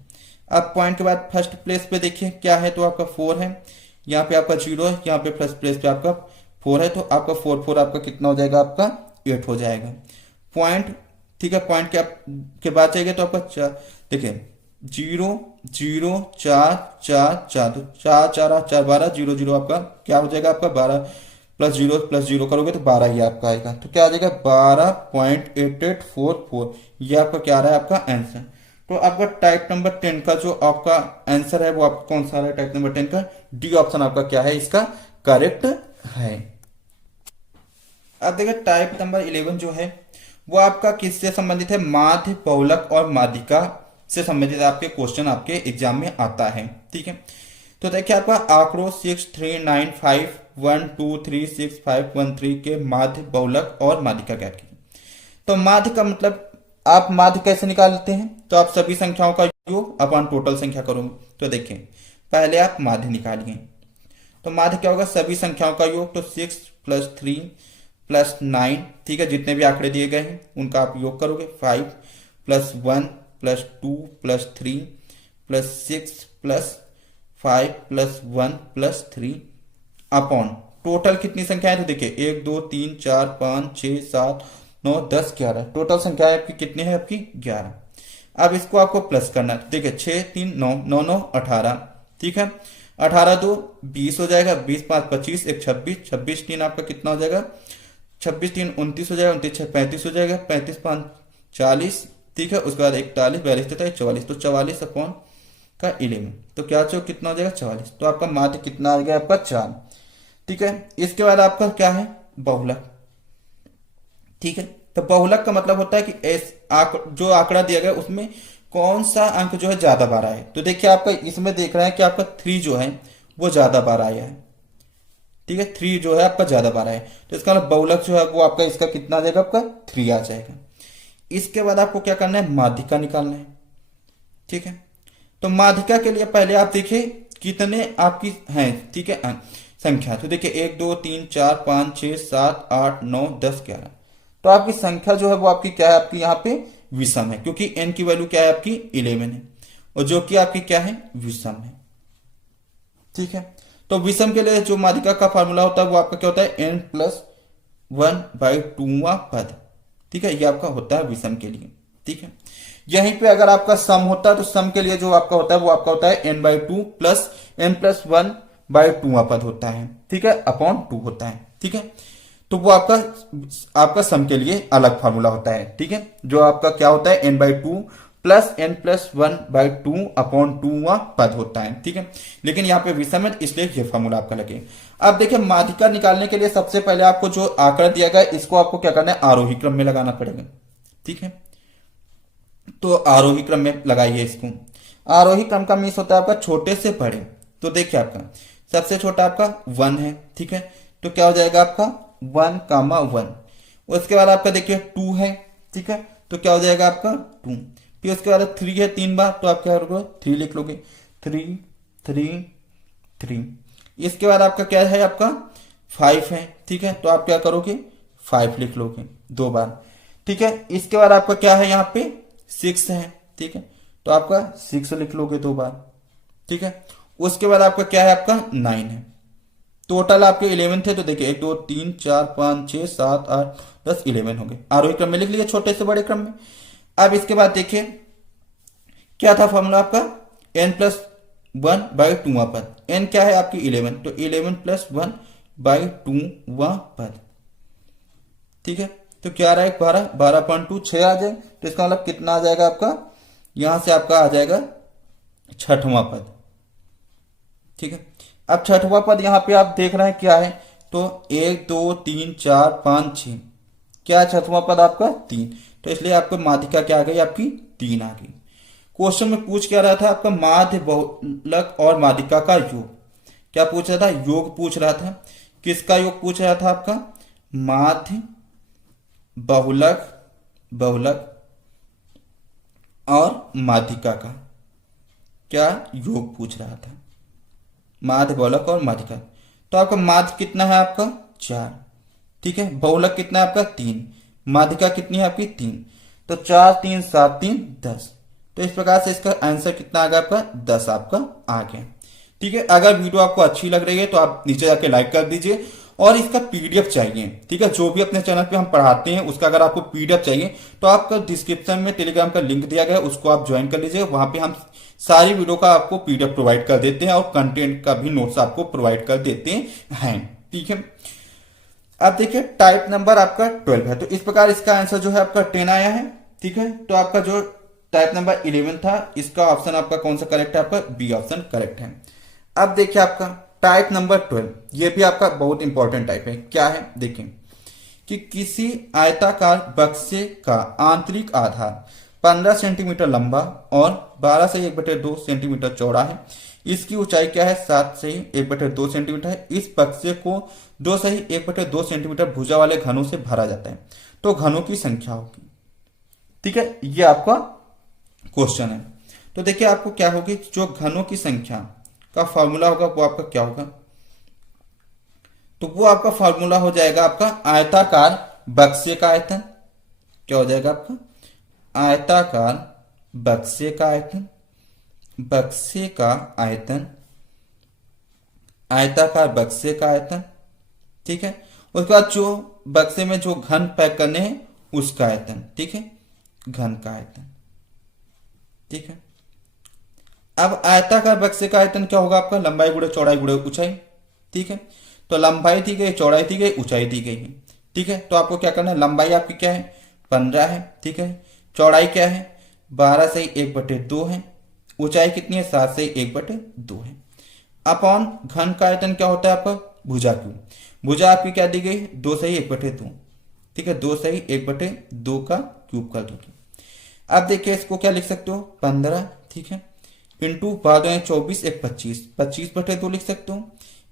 अब पॉइंट के बाद फर्स्ट प्लेस पे देखिए क्या है, तो आपका 4 है, यहाँ पे आपका 0 है, यहाँ पे फर्स्ट प्लेस पे आपका 4 है, तो आपका 4 आपका कितना हो जाएगा, आपका 8 हो जाएगा। पॉइंट, ठीक है, पॉइंट के बाद जाएगा तो आपका देखिए 0 0 4 4 4, तो 4 4 8 4 12, 0 0 आपका क्या हो जाएगा, आपका 12 प्लस 0 करोगे तो 12 ही आपका आएगा, तो क्या आ जाएगा 12.8844। ये आपका क्या आ रहा है, आपका आंसर। तो आपका टाइप नंबर 10 का जो आपका आंसर है वो आपका कौन सा है, टाइप नंबर 10 का डी ऑप्शन आपका क्या है, इसका करेक्ट है। अब देखिए टाइप नंबर 11 जो है वो आपका किससे संबंधित है, माध्य, बहुलक और माध्यिका से संबंधित आपके क्वेश्चन आपके एग्जाम में आता है, ठीक है। तो देखिए आपका आंकड़ों 6 3 9 5 1 2 3 6 5 1 3 के माध्य, बहुलक और माध्यिका ज्ञात कीजिए। तो माध्य का मतलब आप माध्य कैसे निकालते हैं, तो आप सभी संख्याओं का योग अपन टोटल संख्या करोगे। तो देखिए पहले आप माध्य निकालिए, तो माध्य क्या होगा, सभी संख्याओं का योग, तो 6 प्लस 3 प्लस 9, ठीक है, जितने भी आंकड़े दिए गए हैं उनका आप योग करोगे। 5 plus 1 plus 2 plus 3 plus 6 plus 5 plus 1 plus 3 upon total कितनी संख्या है, तो देखिए 1 2 3 4 5 6 7 9 10 11, टोटल संख्या आपकी कितनी है, आपकी 11। अब इसको आपको प्लस करना है, तो देखिए 6 3 9 9 9 18, ठीक है, 18 2 20 हो जाएगा, 20 5 25 1 26, 26 3 आपका कितना हो जाएगा, 26 3 29 हो जाएगा, 29 6 35 हो जाएगा, 35 5 40, ठीक है, उसके बाद 41 42 तथा 44, तो 44 अपॉन का 11, तो क्या चो कितना हो जाएगा 44, तो आपका माध्य कितना आ गया, आपका 4, ठीक है। इसके बाद आपका क्या है, बहुलक, ठीक है। तो बहुलक का मतलब होता है कि जो आंकड़ा दिया गया उसमें कौन सा अंक जो है ज्यादा बार आया है। तो देखिए आपका इसमें देख रहे हैं कि आपका 3 जो है वो ज्यादा बार आया है, ठीक है, 3 जो है आपका ज्यादा बार आया है, तो इसका मतलब बहुलक जो है वो आपका इसका कितना आ जाएगा, आपका 3 आ जाएगा। इसके बाद आपको क्या करना है, माध्यिका निकालना है, ठीक है। तो माध्यिका के लिए पहले आप देखिए कितने आपकी हैं, ठीक है, संख्या, तो देखिए 1 2 3 4 5 6 7 8 9 10 11, तो आपकी संख्या जो है वो आपकी क्या है, आपकी यहाँ पे विषम है, क्योंकि n की वैल्यू क्या है, आपकी 11 है, और जो कि आपकी क्या है, विषम है, ठीक है। तो विषम के लिए जो माध्यिका का फॉर्मूला होता है वो आपका क्या होता है, n+1/2वां पद, ठीक है, ये आपका होता है विषम के लिए, ठीक है। यहीं पे अगर आपका सम होता है तो सम के लिए जो आपका होता है वो आपका होता है n/2 प्लस n+1/2वां पद होता है, ठीक है, अपॉन 2 होता है, ठीक है। तो वो आपका सम के लिए अलग फार्मूला होता है, ठीक है, जो आपका क्या होता है n/2 प्लस n प्लस 1/2/2 पद होता है, ठीक है। लेकिन यहाँ पे विषम है इसलिए ये फॉर्मूला आपका लगे। अब देखिए माध्यिका निकालने के लिए सबसे पहले आपको जो आंकड़ा दिया गया इसको आपको क्या करना है, आरोही क्रम में लगाना पड़ेगा, ठीक है। तो आरोही क्रम में लगाइए इसको। आरोही क्रम का मीन्स होता है आपका छोटे से बड़े। तो देखिए आपका सबसे छोटा आपका 1 है, ठीक है। तो क्या हो जाएगा आपका 1,1। उसके बाद आपका देखिए 2 है, ठीक है। तो क्या हो जाएगा आपका 2। फिर उसके बाद 3 है 3 बार, तो आप क्या करोगे 3 लिख लोगे, 3 3 3। इसके बाद आपका क्या है आपका 5 है, ठीक है। तो आप क्या करोगे 5 लिख लोगे 2 बार, ठीक है। इसके बाद आपका क्या है यहाँ पे 6 है, ठीक है। तो आपका 6 लिख लोगे 2 बार, ठीक है। उसके बाद आपका क्या है आपका 9 है। टोटल आपके 11 थे, तो देखिए 1 2 3 4 5 6 7 8 10 11 हो गए। आरोही क्रम में लिख लिए छोटे से बड़े क्रम में। अब इसके बाद देखिए क्या था फॉर्मूला आपका n प्लस 1/2 पद। n क्या है आपकी 11, तो 11 प्लस 1/2 पद, ठीक है। तो क्या आ रहा है 12 12.2 6 आ जाए, तो इसका मतलब कितना आ जाएगा आपका, यहां से आपका आ जाएगा 6वां पद, ठीक है। अब 6वां पद यहां पे आप देख रहे हैं क्या है, तो 1 2 3 4 5 6, क्या है 6वां पद आपका 3। तो इसलिए आपको माध्यिका क्या आ गई आपकी 3 आ गई। क्वेश्चन में पूछ क्या रहा था आपका माध्य बहुलक और माध्यिका का योग। क्या पूछ रहा था, योग पूछ रहा था। किसका योग पूछ रहा था आपका, माध्य बहुलक और माध्यिका का क्या योग पूछ रहा था, माध्य बहुलक और माध्यिका। तो आपका माध्य कितना है आपका 4, ठीक है। बहुलक कितना है आपका 3, माध्यिका कितनी है आपकी 3। तो 4 3 7 3 10। तो इस प्रकार से इसका आंसर कितना आ गया आपका 10 आपका आ गया, ठीक है। अगर वीडियो आपको अच्छी लग रही है तो आप नीचे जाके लाइक कर दीजिए, और इसका पीडीएफ चाहिए, ठीक है। जो भी अपने चैनल पे हम पढ़ाते हैं उसका अगर आपको पीडीएफ चाहिए तो आपका डिस्क्रिप्शन में टेलीग्राम का लिंक दिया गया है, उसको आप ज्वाइन कर लीजिए। वहां पे हम सारी वीडियो का आपको पीडीएफ प्रोवाइड कर देते हैं और कंटेंट का भी नोट्स आपको प्रोवाइड कर देते हैं, ठीक है। अब देखिए टाइप नंबर आपका 12 है, तो इस प्रकार इसका आंसर जो है आपका 10 आया है, ठीक है। तो आपका जो टाइप नंबर 11 था इसका ऑप्शन आपका कौन सा करेक्ट है, आपका बी ऑप्शन करेक्ट है। अब देखिए आपका टाइप नंबर 12, ये भी आपका बहुत इंपॉर्टेंट टाइप है। क्या है देखिए कि किसी आयताकार बक्से का आंतरिक आधार 15 सेंटीमीटर लंबा और 12 से 1/2 सेंटीमीटर चौड़ा है। इसकी ऊंचाई क्या है 7 से 1/2 सेंटीमीटर है। इस बक्से को 2 से 1/2 सेंटीमीटर भुजा वाले घनों से भरा जाता है, तो घनों की संख्या होगी, ठीक है। ये आपका क्वेश्चन है। तो देखिए आपको क्या होगी, जो घनों की संख्या का फॉर्मूला होगा वो आपका क्या होगा, तो वो आपका फॉर्मूला हो जाएगा आपका आयताकार बक्से का आयतन। क्या हो जाएगा आपका आयताकार बक्से का आयतन, बक्से का आयतन, आयताकार बक्से का आयतन, ठीक है। उसके बाद जो बक्से में जो घन पैक करने हैं उसका आयतन, ठीक है, घन का आयतन, ठीक है। अब आयताकार बक्से का आयतन क्या होगा आपका लंबाई गुणे चौड़ाई गुणे ऊंचाई, ठीक है। तो लंबाई दी गई, चौड़ाई दी गई, ऊंचाई दी गई है, ठीक है। तो आपको क्या करना है, लंबाई आपकी क्या है 15 है, ठीक है। चौड़ाई क्या है 12 से 1/2 है, ऊंचाई कितनी है 7 से 1/2 है। अपॉन घन का आयतन क्या होता है आपका भुजा क्यूब। भुजा आपकी क्या दी गई 2 से 1/2, ठीक है। 2 से 1/2 का क्यूब कर दोगे। अब देखिए इसको क्या लिख सकते हो 15, ठीक है, इंटू 12 24 1 25, 25/2 लिख सकते हो।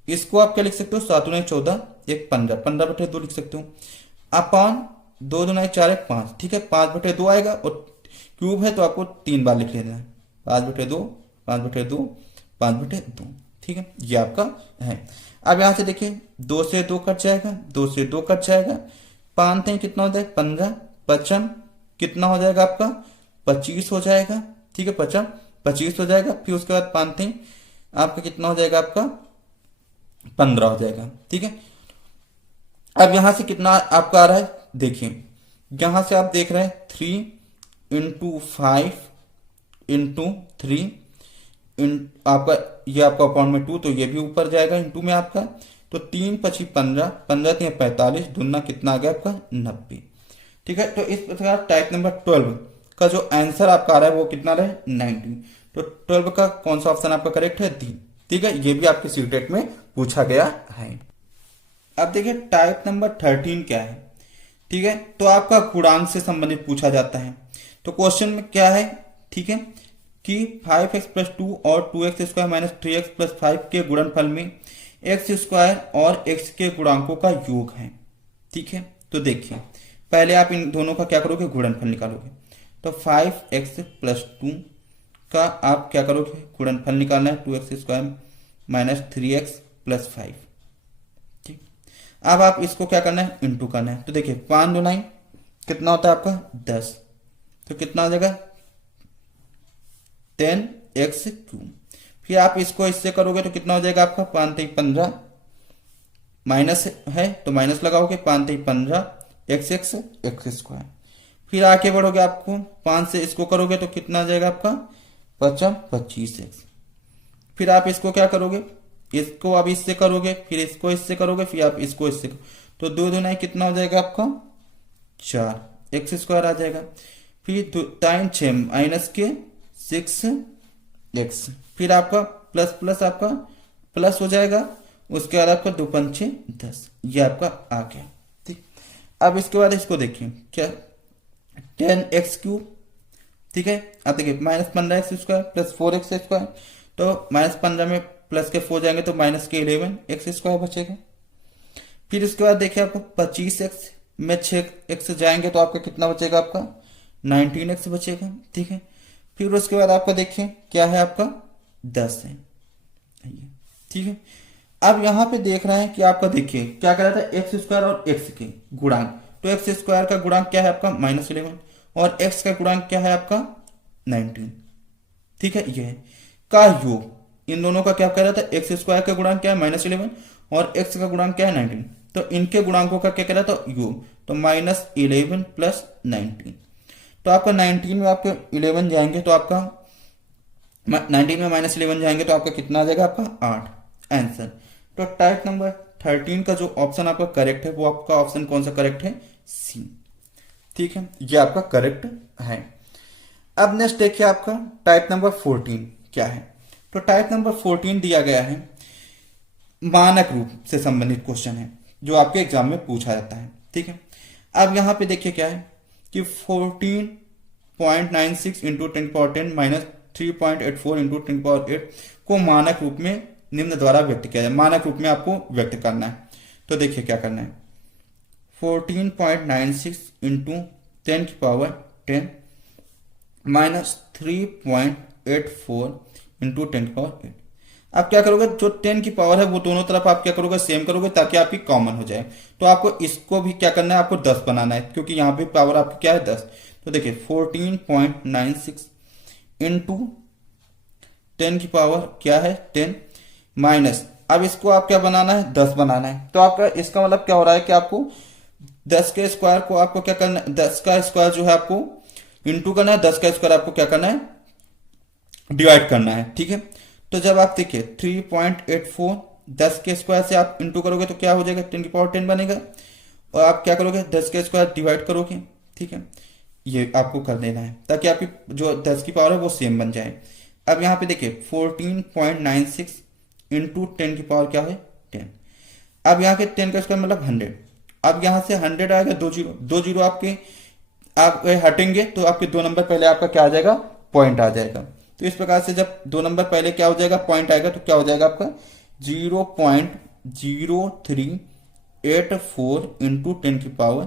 इसको आप क्या लिख सकते हो 7 14 1 15, 15/2 लिख सकते हो। अपॉन 2 दूना 4 1 5, ठीक है, 5/2 आएगा, और क्यूब है तो आपको 3 बार लिख लेना है 5/2 5/2 5/2, ठीक है। ये आपका है। अब यहां से देखिए 2 से 2 कट जाएगा, 2 से 2 कट जाएगा, 5 थे कितना हो जाएगा 15, 55 कितना हो जाएगा आपका 25 हो जाएगा, ठीक है। 25 हो जाएगा। फिर उसके बाद 5 थे आपका कितना हो जाएगा आपका 15 हो जाएगा, ठीक है। अब यहां से कितना आपका आ रहा है देखिए, यहां से आप देख रहे हैं 3 × 5 × 3 आपका ये आपका अपॉन में 2, तो ये भी ऊपर जाएगा इंटू में आपका। तो 3 × 15, 15 × 45, दुना कितना आ गया आपका 90, ठीक है। तो इस प्रकार टाइप नंबर 12 का जो आंसर आपका आ रहा है वो कितना रहे 90। तो 12 का कौन सा ऑप्शन आपका करेक्ट है डी। ठीक है, ये भी आपके सीटेट में पूछा गया है। अब देखिए टाइप नंबर 13 क्या है। ठीक है, तो आपका गुणांक से संबंधित पूछा जाता है। तो क्वेश्चन में क्या है, ठीक है, कि 5x प्लस 2 और 2x square minus 3x plus 5 के गुणनफल में x स्क्वायर और x के गुणांकों का योग है। ठीक है, तो देखिए पहले आप इन दोनों का क्या करोगे, गुणनफल निकालोगे। तो 5x प्लस 2 का आप क्या करोगे, गुणनफल निकालना है 2x square minus 3x plus 5। ठीक, अब आप इसको क्या करना है, इंटू करना है। तो देखिए 5 2 9 कितना होता है आपका 10, तो कितना हो जाएगा 10x3। फिर आप इसको इससे करोगे तो कितना हो जाएगा आपका 5 3 15, माइनस है तो माइनस लगाओगे, 5 3 15 x स्क्वायर। फिर आगे बढ़ोगे, आपको 5 से इसको करोगे तो कितना आ जाएगा आपका 25x। फिर आप इसको क्या करोगे, इसको अब इससे करोगे, फिर इसको इससे करोगे, फिर आप इसको इससे तो 2 2 9 कितना हो जाएगा आपका 4 x स्क्वायर आ जाएगा। फिर 3 6 माइनस के 6x। फिर आपका प्लस प्लस आपका प्लस हो जाएगा, उसके बाद आपका 2 5 6 10, ये आपका आ गया। ठीक, अब इसके बाद इसको देखिए क्या 10x3। ठीक है, अब देखिए minus 15x square plus 4x square, तो माइनस 15 में प्लस के 4 जाएंगे तो माइनस के 11x स्क्वायर बचेगा। फिर उसके बाद देखिए आपको 25x में 6x जाएंगे तो आपका कितना बचेगा, आपका 19x बचेगा। ठीक है, फिर उसके बाद आपका देखिए क्या है, आपका 10 है। ठीक है, अब यहां पे देख रहे हैं कि आपका देखिए क्या कर रहा था, एक्स स्क्वायर और एक्स के गुणांक। तो एक्स स्क्वायर का गुणांक क्या है आपका -11 और एक्स का गुणांक क्या है आपका 19। ठीक है, ये है का योग। इन दोनों का क्या कह रहा था, एक्स स्क्वायर का गुणांक क्या है -11 और एक्स का गुणांक क्या है 19। तो इनके गुणांकों का क्या कह रहा था, योग। तो -11 प्लस 19। तो आपका 19 में आपके 11 जाएंगे तो आपका 19 में -11 जाएंगे तो आपका कितना आ जाएगा, आपका 8 आंसर। तो टाइप नंबर 13 का जो ऑप्शन आपका करेक्ट है वो आपका ऑप्शन कौन सा करेक्ट है, सी। ठीक है, ये आपका करेक्ट है। अब नेक्स्ट देखिए आपका टाइप नंबर 14 क्या है। तो टाइप नंबर 14 दिया गया है, मानक रूप से संबंधित क्वेश्चन है जो आपके एग्जाम में पूछा जाता है। ठीक है, अब यहां पे देखिए क्या है कि 14.96 इंटू 10 माइनस 3.84 इंटू 10 को मानक रूप में निम्न द्वारा व्यक्त किया जाए। मानक रूप में आपको व्यक्त करना है। तो देखिए क्या करना है, 14.96 इंटू 10 माइनस 3.84 इंटू 10। आप क्या करोगे, जो 10 की पावर है वो दोनों तरफ आप क्या करोगे, सेम करोगे ताकि आपकी कॉमन हो जाए। तो आपको इसको भी क्या करना है, आपको 10 बनाना है क्योंकि यहाँ पे पावर आपकी क्या है 10। तो देखिए 14.96 इंटू 10 की पावर क्या है 10 माइनस, अब इसको आप क्या बनाना है 10 बनाना है। तो आपका इसका मतलब क्या हो रहा है कि आपको 10 के स्क्वायर को आपको क्या करना है, 10 का स्क्वायर जो है आपको इंटू करना है, 10 का स्क्वायर आपको क्या करना है, डिवाइड करना है। ठीक है, तो जब आप देखिए 3.84 10 के स्क्वायर से आप इंटू करोगे तो क्या हो जाएगा 10 की पावर 10 बनेगा, और आप क्या करोगे 10 के स्क्वायर डिवाइड करोगे। ठीक है, ये आपको कर देना है ताकि आपकी जो 10 की पावर है वो सेम बन जाए। अब यहाँ पे देखिए 14.96 इंटू 10 की पावर क्या है 10। अब यहाँ के 10 का स्क्वायर मतलब 100। अब यहाँ से 100 आएगा, 2 जीरो आपके आप हटेंगे तो आपके 2 नंबर पहले आपका क्या आ जाएगा, पॉइंट आ जाएगा। तो इस प्रकार से जब 2 नंबर पहले क्या हो जाएगा, पॉइंट आएगा, तो क्या हो जाएगा आपका 0.0384 इंटू 10 की पावर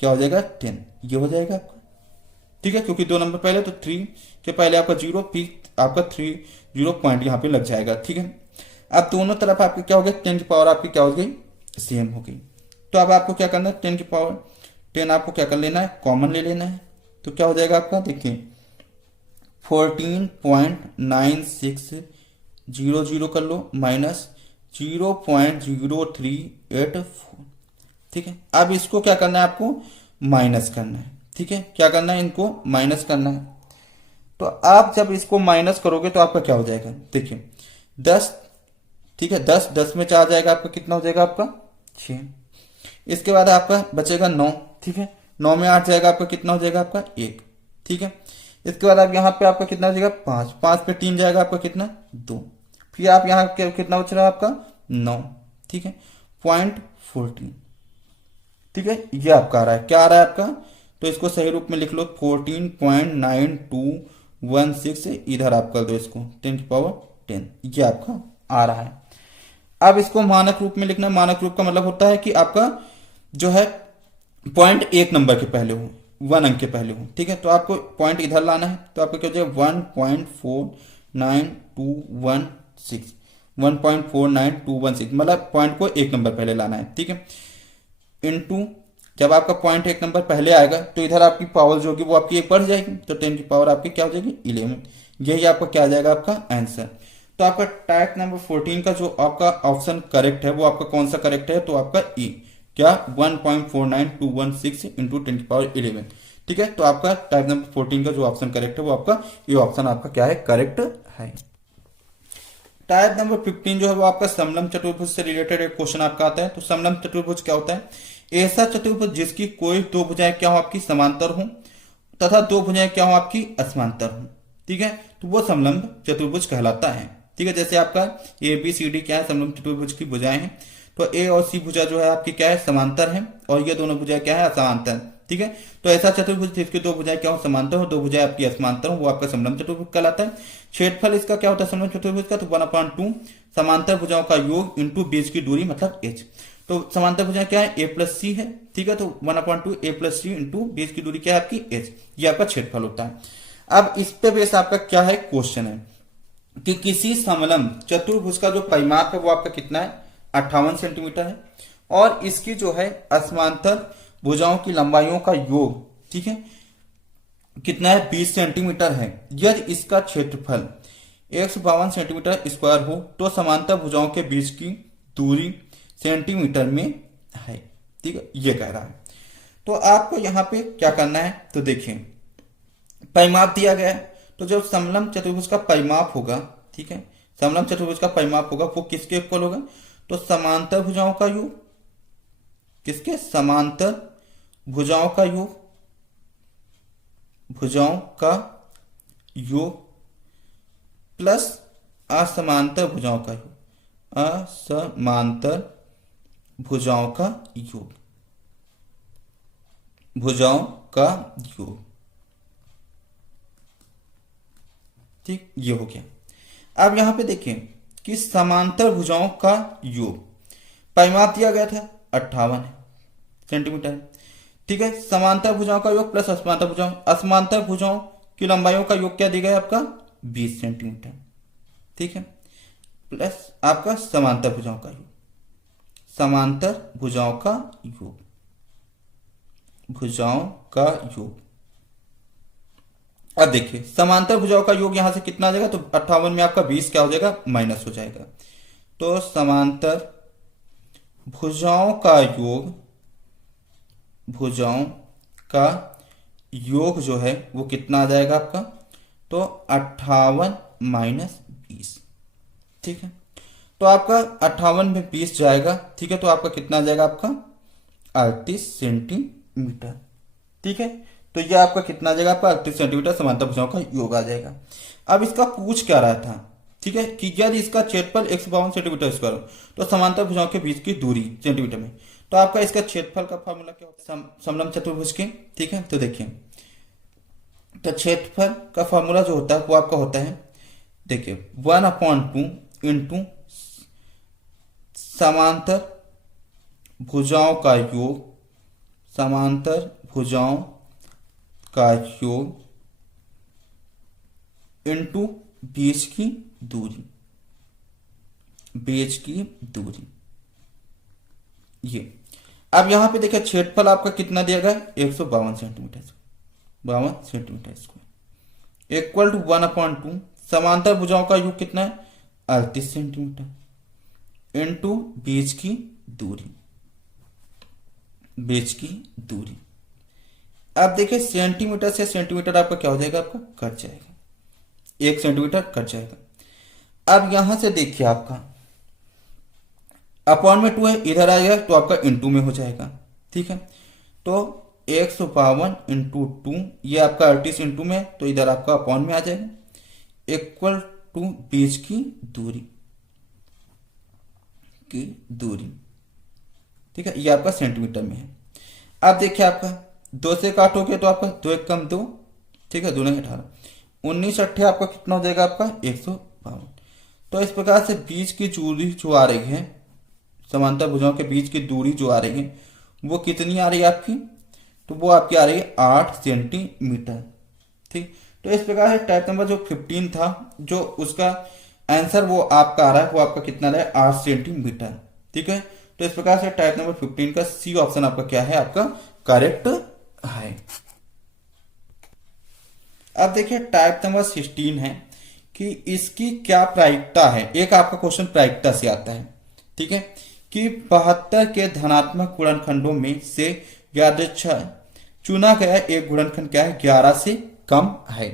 क्या हो जाएगा 10, ये हो जाएगा आपका। ठीक है, क्योंकि 2 नंबर पहले तो 3 के पहले आपका 0, फिर आपका 30 पॉइंट यहाँ पे लग जाएगा। ठीक है, अब दोनों तरफ आपकी क्या हो गई, 10 की पावर आपकी क्या हो गई, सेम हो गई। तो अब आपको क्या करना है, 10 की पावर 10 आपको क्या कर लेना है, कॉमन ले लेना है। तो क्या हो जाएगा आपका, देखिए 14.9600 कर लो माइनस 0.0384। ठीक है, अब इसको क्या करना है, आपको माइनस करना है। ठीक है, क्या करना है, इनको माइनस करना है। तो आप जब इसको माइनस करोगे तो आपका क्या हो जाएगा, देखिए 10। ठीक है, 10 में 4 जाएगा, आपका कितना हो जाएगा, आपका 6। इसके बाद आपका बचेगा 9। ठीक है, 9 में 8 जाएगा, आपका कितना हो जाएगा, आपका 1। ठीक है, इसके बाद आप यहाँ पे आपका कितना बचेगा 5, 5 पे 3 जाएगा आपका कितना 2, फिर आप यहाँ कितना बच रहा है आपका 9, ठीक है, 0.14, ठीक है, ये आपका आ रहा है, क्या आ रहा है आपका, तो इसको सही रूप में लिख लो 14.9216, इधर आप कर दो इसको 10 की पावर 10, ये आपका आ रहा है। अब इसको मानक रूप में लिखना, मानक रूप का मतलब होता है कि आपका जो है पॉइंट एक नंबर के पहले हो, 1 अंक के पहले हो, ठीक है, तो आपको पॉइंट इधर लाना है, तो आपको क्या हो जाएगा 1.49216, 1.49216, मतलब पॉइंट को एक नंबर पहले लाना है, ठीक है, इनटू जब आपका पॉइंट एक नंबर पहले आएगा तो इधर आपकी पावर जो होगी वो आपकी एक बढ़ जाएगी, तो 10 की पावर आपकी क्या हो जाएगी 11, यही आपका क्या आ जाएगा आपका आंसर। तो आपका टाइप नंबर 14 का जो आपका ऑप्शन करेक्ट है वो आपका कौन सा करेक्ट है, तो आपका ई, क्या 1.49216 इंटू 10 की पावर 11, ठीक है, तो आपका टाइप नंबर 14 का जो ऑप्शन करेक्ट है वो आपका ये ऑप्शन आपका क्या है करेक्ट है। टाइप नंबर 15 जो है वो आपका समलंब चतुर्भुज से रिलेटेड एक क्वेश्चन आपका आता है। तो समलंब चतुर्भुज क्या होता है, ऐसा चतुर्भुज जिसकी कोई दो भुजाएं क्या हो आपकी समांतर हो तथा दो भुजाएं क्या हो आपकी असमांतर हो, ठीक है, तो वो समलंब चतुर्भुज कहलाता है, ठीक है। जैसे आपका ए बी सी डी क्या है समलंब चतुर्भुज की भुजाएं हैं, तो ए और सी भुजा जो है आपकी क्या है समांतर है और ये दोनों भुजाएं क्या है असमांतर, ठीक है। तो ऐसा चतुर्भुज जिसकी दो भुजाएं क्या हो समांतर हो, दो भुजाएं आपकी असमांतर हो, वो आपका समलंब चतुर्भुज कहलाता है। क्षेत्रफल इसका क्या होता है समलंब चतुर्भुज का, तो 1/2 समांतर भुजाओं का योग इंटू बीच की दूरी मतलब एच। तो समांतर भुजाएं क्या है ए प्लस सी है, ठीक है, तो 1/2 ए प्लस सी इंटू बीच की दूरी क्या है आपकी एच, ये आपका क्षेत्रफल होता है। अब इस पे बेस आपका क्या है क्वेश्चन है कि किसी समलंब चतुर्भुज का जो परिमाप है वो आपका कितना है 58 सेंटीमीटर है और इसकी जो है असमांतर भुजाओं की लंबाइयों का योग, ठीक है, कितना है 20 सेंटीमीटर है। यदि इसका क्षेत्रफल 152 सेंटीमीटर स्क्वायर हो तो समांतर भुजाओं के बीच की दूरी सेंटीमीटर में है, ठीक है, ये कह रहा है। तो आपको यहां पे क्या करना है, तो देखिए परिमाप दिया गया है, तो जब समलंब चतुर्भुज का परिमाप होगा, ठीक है, समलंब चतुर्भुज का परिमाप होगा वो किसके इक्वल होगा, तो समांतर भुजाओं का योग, किसके समांतर भुजाओं का योग, भुजाओं का योग प्लस असमांतर भुजाओं का योग, असमांतर भुजाओं का योग, भुजाओं का योग, ठीक, ये हो गया। अब यहां पे देखें कि समांतर भुजाओं का योग परिमाप दिया गया था 58 सेंटीमीटर, ठीक है, समांतर भुजाओं का योग प्लस असमांतर भुजाओं, असमांतर भुजाओं की लंबाइयों का योग क्या दिया गया आपका 20 सेंटीमीटर, ठीक है, प्लस आपका समांतर भुजाओं का योग, समांतर भुजाओं का योग, भुजाओं का योग। अब देखिए समांतर भुजाओं का योग यहां से कितना आ जाएगा, तो 58 में आपका 20 क्या हो जाएगा माइनस हो जाएगा, तो समांतर भुजाओं का योग, भुजाओं का योग जो है वो कितना आ जाएगा आपका, तो 58 माइनस 20, ठीक है, तो आपका 58 में 20 जाएगा, ठीक है, तो आपका कितना आ जाएगा आपका 38 सेंटीमीटर, ठीक है, तो ये आपका कितना आ जाएगा आपका 38 सेंटीमीटर समांतर भुजाओं का योग आ जाएगा। अब इसका पूछ क्या रहा था, ठीक है, कि यदि इसका क्षेत्रफल 152 सेंटीमीटर स्क्वायर हो तो समांतर भुजाओं के बीच की दूरी सेंटीमीटर में, तो आपका इसका क्षेत्रफल का फॉर्मूला क्या होता है समलंब चतुर्भुज के, ठीक है, तो देखिए तो क्षेत्रफल का फॉर्मूला जो होता है वो आपका होता है, देखिए 1/2 इंटू समांतर भुजाओं का योग, समांतर भुजाओं का योग इंटू बीच की दूरी, बीच की दूरी, ये। अब यहां पे देखिए क्षेत्रफल आपका कितना दिया गया 152 centimetre, 52 centimetre square equal to 1/2 समांतर भुजाओं का योग कितना है 38 सेंटीमीटर इंटू बीच की दूरी, बीच की दूरी। अब देखिए सेंटीमीटर से सेंटीमीटर आपका क्या हो जाएगा, आपका कट जाएगा, 1 सेंटीमीटर कट जाएगा। अब यहां से देखिए आपका अपॉन में 2 है, इधर आएगा तो आपका इंटू में हो जाएगा, ठीक है, तो 152 इंटू 2, ये आपका 38 इंटू में, तो इधर आपका अपॉन में आ जाएगा, इक्वल टू बीच की दूरी, ठीक है, ये आपका सेंटीमीटर में है। अब देखिए आपका 2 से काटोगे तो आपका 2 एक कम 2, ठीक है, 2 नहीं 18, 19 अट्ठे आपका कितना हो जाएगा आपका 152। तो इस प्रकार से बीच की दूरी जो आ रही है, समांतर भुजाओं के बीच की दूरी जो आ रही है वो कितनी आ रही है आपकी, तो वो आपकी आ रही है 8 सेंटीमीटर, ठीक। तो इस प्रकार से टाइप नंबर जो 15 था, जो उसका आंसर वो आपका आ रहा है, वो आपका कितना रहा है 8 सेंटीमीटर, ठीक है। तो इस प्रकार से टाइप नंबर 15 का सी ऑप्शन आपका क्या है, आपका करेक्ट है। अब देखिए टाइप नंबर 16 है कि इसकी क्या प्रायिकता है। एक आपका क्वेश्चन प्रायिकता से आता है, ठीक है, कि 72 के धनात्मक गुणनखंडों में से यादृच्छा चुना गया एक गुणनखंड क्या है, 11 से कम है,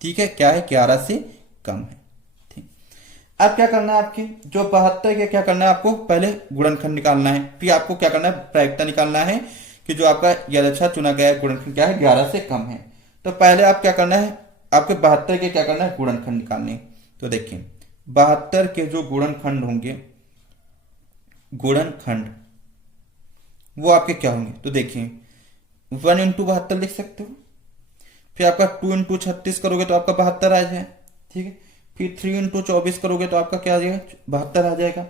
ठीक है, क्या है 11 से कम है, ठीक। अब क्या करना है, आपके जो 72 के क्या करना है, आपको पहले गुणनखंड निकालना है, फिर आपको क्या करना है, प्रायिकता निकालना है कि जो आपका यादृच्छा चुना गया गुणनखंड क्या है 11 से कम है। तो पहले आप क्या करना है, आपके 72 के क्या करना है, गुणनखंड निकालने। तो देखिए 72 के जो गुणनखंड होंगे, गुणनखंड वो आपके क्या होंगे, तो देखिए 1 इंटू 72 लिख सकते हो, फिर आपका 2 इंटू 36 करोगे तो आपका 72 आ जाए, ठीक है, फिर 3 इंटू 24 करोगे तो आपका क्या आ जाएगा 72 आ जाएगा,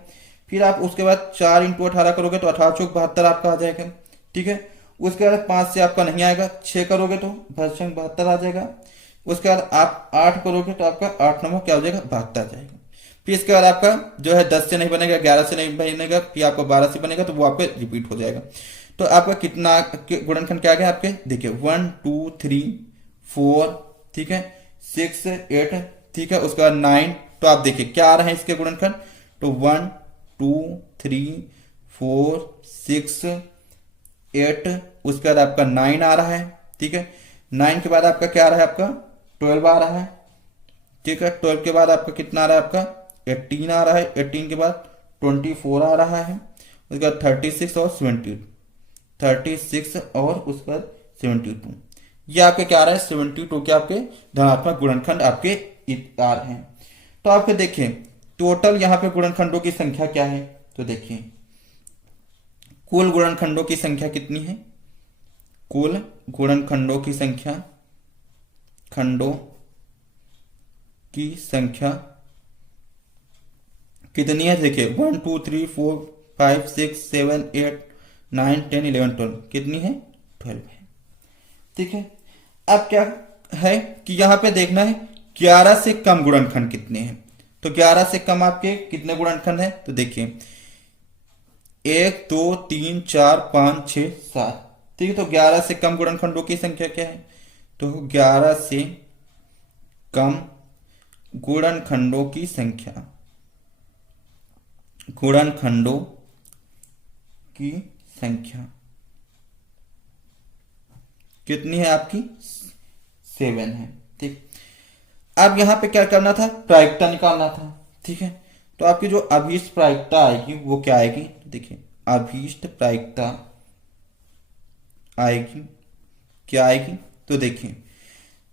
फिर आप उसके बाद 4 इंटू 18 करोगे तो 18 चौक 72 आपका आ जाएगा, ठीक है। उसके बाद 5 से आपका नहीं आएगा, 6 करोगे तो 72 आ जाएगा। उसके बाद आप 8 करोगे तो आपका 8 नंबर क्या हो जाएगा 72 आ जाएगा। फिर इसके बाद आपका जो है 10 से नहीं बनेगा, 11 से नहीं बनेगा, फिर आपका 12 से बनेगा, तो वो आपका रिपीट हो जाएगा। तो आपका कितना गुणनखंड क्या आ गया आपके, देखिए 1 2 3 4, ठीक है, 6 8, ठीक है, उसके बाद 9। तो आप देखिए क्या आ रहे हैं इसके गुणनखंड, तो 1 2 3 4 6 8, उसके बाद आपका 9 आ रहा है, ठीक है। 9 के बाद आपका क्या आ रहा है, आपका 12 आ रहा है, ठीक है। 12 के बाद आपका कितना आ रहा है, आपका 18 आ रहा है। 18 के बाद 24 आ रहा है, उसके बाद 36 और 72, 36 और उसके बाद 72, ये आपके क्या आ रहा है 72 के आपके धनात्मक गुणनखंड आपके आ रहे हैं। तो आपके देखिए टोटल यहाँ पे गुणनखंडों की संख्या क्या है, तो देखिए कुल गुणनखंडों की संख्या कितनी है, कुल गुणनखंडों की संख्या, खंडों की संख्या कितनी है, देखिए 1 2 3 4 5 6 7 8 9 10 11 12, कितनी है 12 है, ठीक है। अब क्या है कि यहां पे देखना है 11 से कम गुणनखंड कितने हैं। तो 11 से कम आपके कितने गुणनखंड है, तो देखिए 1 2 3 4 5 6 7, ठीक है। तो 11 से कम गुणनखंडों की संख्या क्या है, तो 11 से कम गुणनखंडों की संख्या, गुणनखंडों की संख्या कितनी है आपकी 7 है, ठीक। अब यहां पे क्या करना था, प्रायिकता निकालना था, ठीक है। तो आपकी जो अभीष्ट प्रायिकता आएगी वो क्या आएगी, देखिए अभीष्ट प्रायिकता आएगी, क्या आएगी, तो देखिए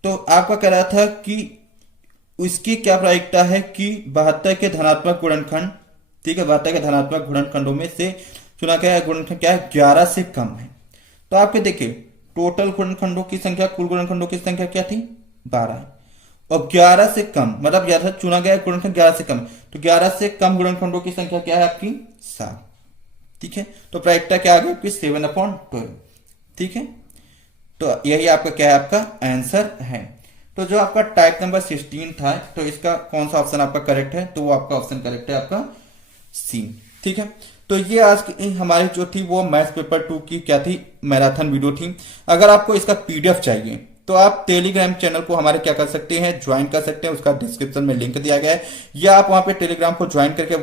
तो आपका कह रहा था कि उसकी क्या प्रायिकता है कि 72 के धनात्मक गुणनखंड, ठीक है, 72 के धनात्मक गुणनखंडों में से चुना गया गुणनखंड क्या है 11 से कम है। तो आपके देखिए टोटल गुणनखंडों की संख्या, कुल गुणनखंडों की संख्या क्या थी 12 है, और 11 से कम मतलब यहां चुना गया गुणनखंड 11 से कम, तो 11 से कम गुणनखंडों की संख्या क्या है आपकी 7, ठीक है। तो प्रायिकता क्या आ गई आपकी 7/12, ठीक है। तो यही आपका क्या है, आपका आंसर है। तो जो आपका टाइप नंबर 16 था, तो इसका कौन सा ऑप्शन आपका करेक्ट है, तो वो आपका ऑप्शन करेक्ट है आपका सी, ठीक है। तो ये आज की हमारी जो थी वो मैथ्स पेपर 2 की क्या थी, मैराथन वीडियो थी। अगर आपको इसका पीडीएफ चाहिए तो आप टेलीग्राम चैनल को हमारे क्या कर सकते हैं, ज्वाइन कर सकते हैं, उसका डिस्क्रिप्शन में लिंक दिया गया है, या आप वहां पे टेलीग्राम को ज्वाइन करके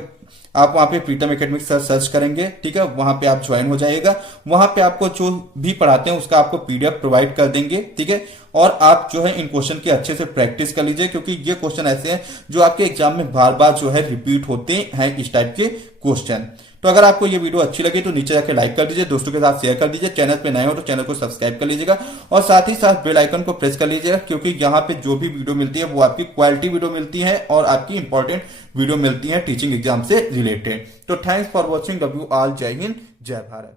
आप वहां पे प्रीतम एकेडमिक सर्च करेंगे, ठीक है, वहां पे आप ज्वाइन हो जाइएगा। वहां पे आपको जो भी पढ़ाते हैं उसका आपको पीडीएफ प्रोवाइड कर देंगे, ठीक है। और आप जो है इन क्वेश्चन की अच्छे से प्रैक्टिस कर लीजिए, क्योंकि ये क्वेश्चन ऐसे हैं जो आपके एग्जाम में बार बार जो है रिपीट होते हैं इस टाइप के क्वेश्चन। तो अगर आपको ये वीडियो अच्छी लगी तो नीचे जाके लाइक कर दीजिए, दोस्तों के साथ शेयर कर दीजिए, चैनल पे नए हो तो चैनल को सब्सक्राइब कर लीजिएगा और साथ ही साथ बेल आइकन को प्रेस कर लीजिएगा, क्योंकि यहाँ पे जो भी वीडियो मिलती है वो आपकी क्वालिटी वीडियो मिलती है और आपकी इंपॉर्टेंट वीडियो मिलती है टीचिंग एग्जाम से रिलेटेड। तो thanks for watching, love you all, जय हिंद, जय भारत।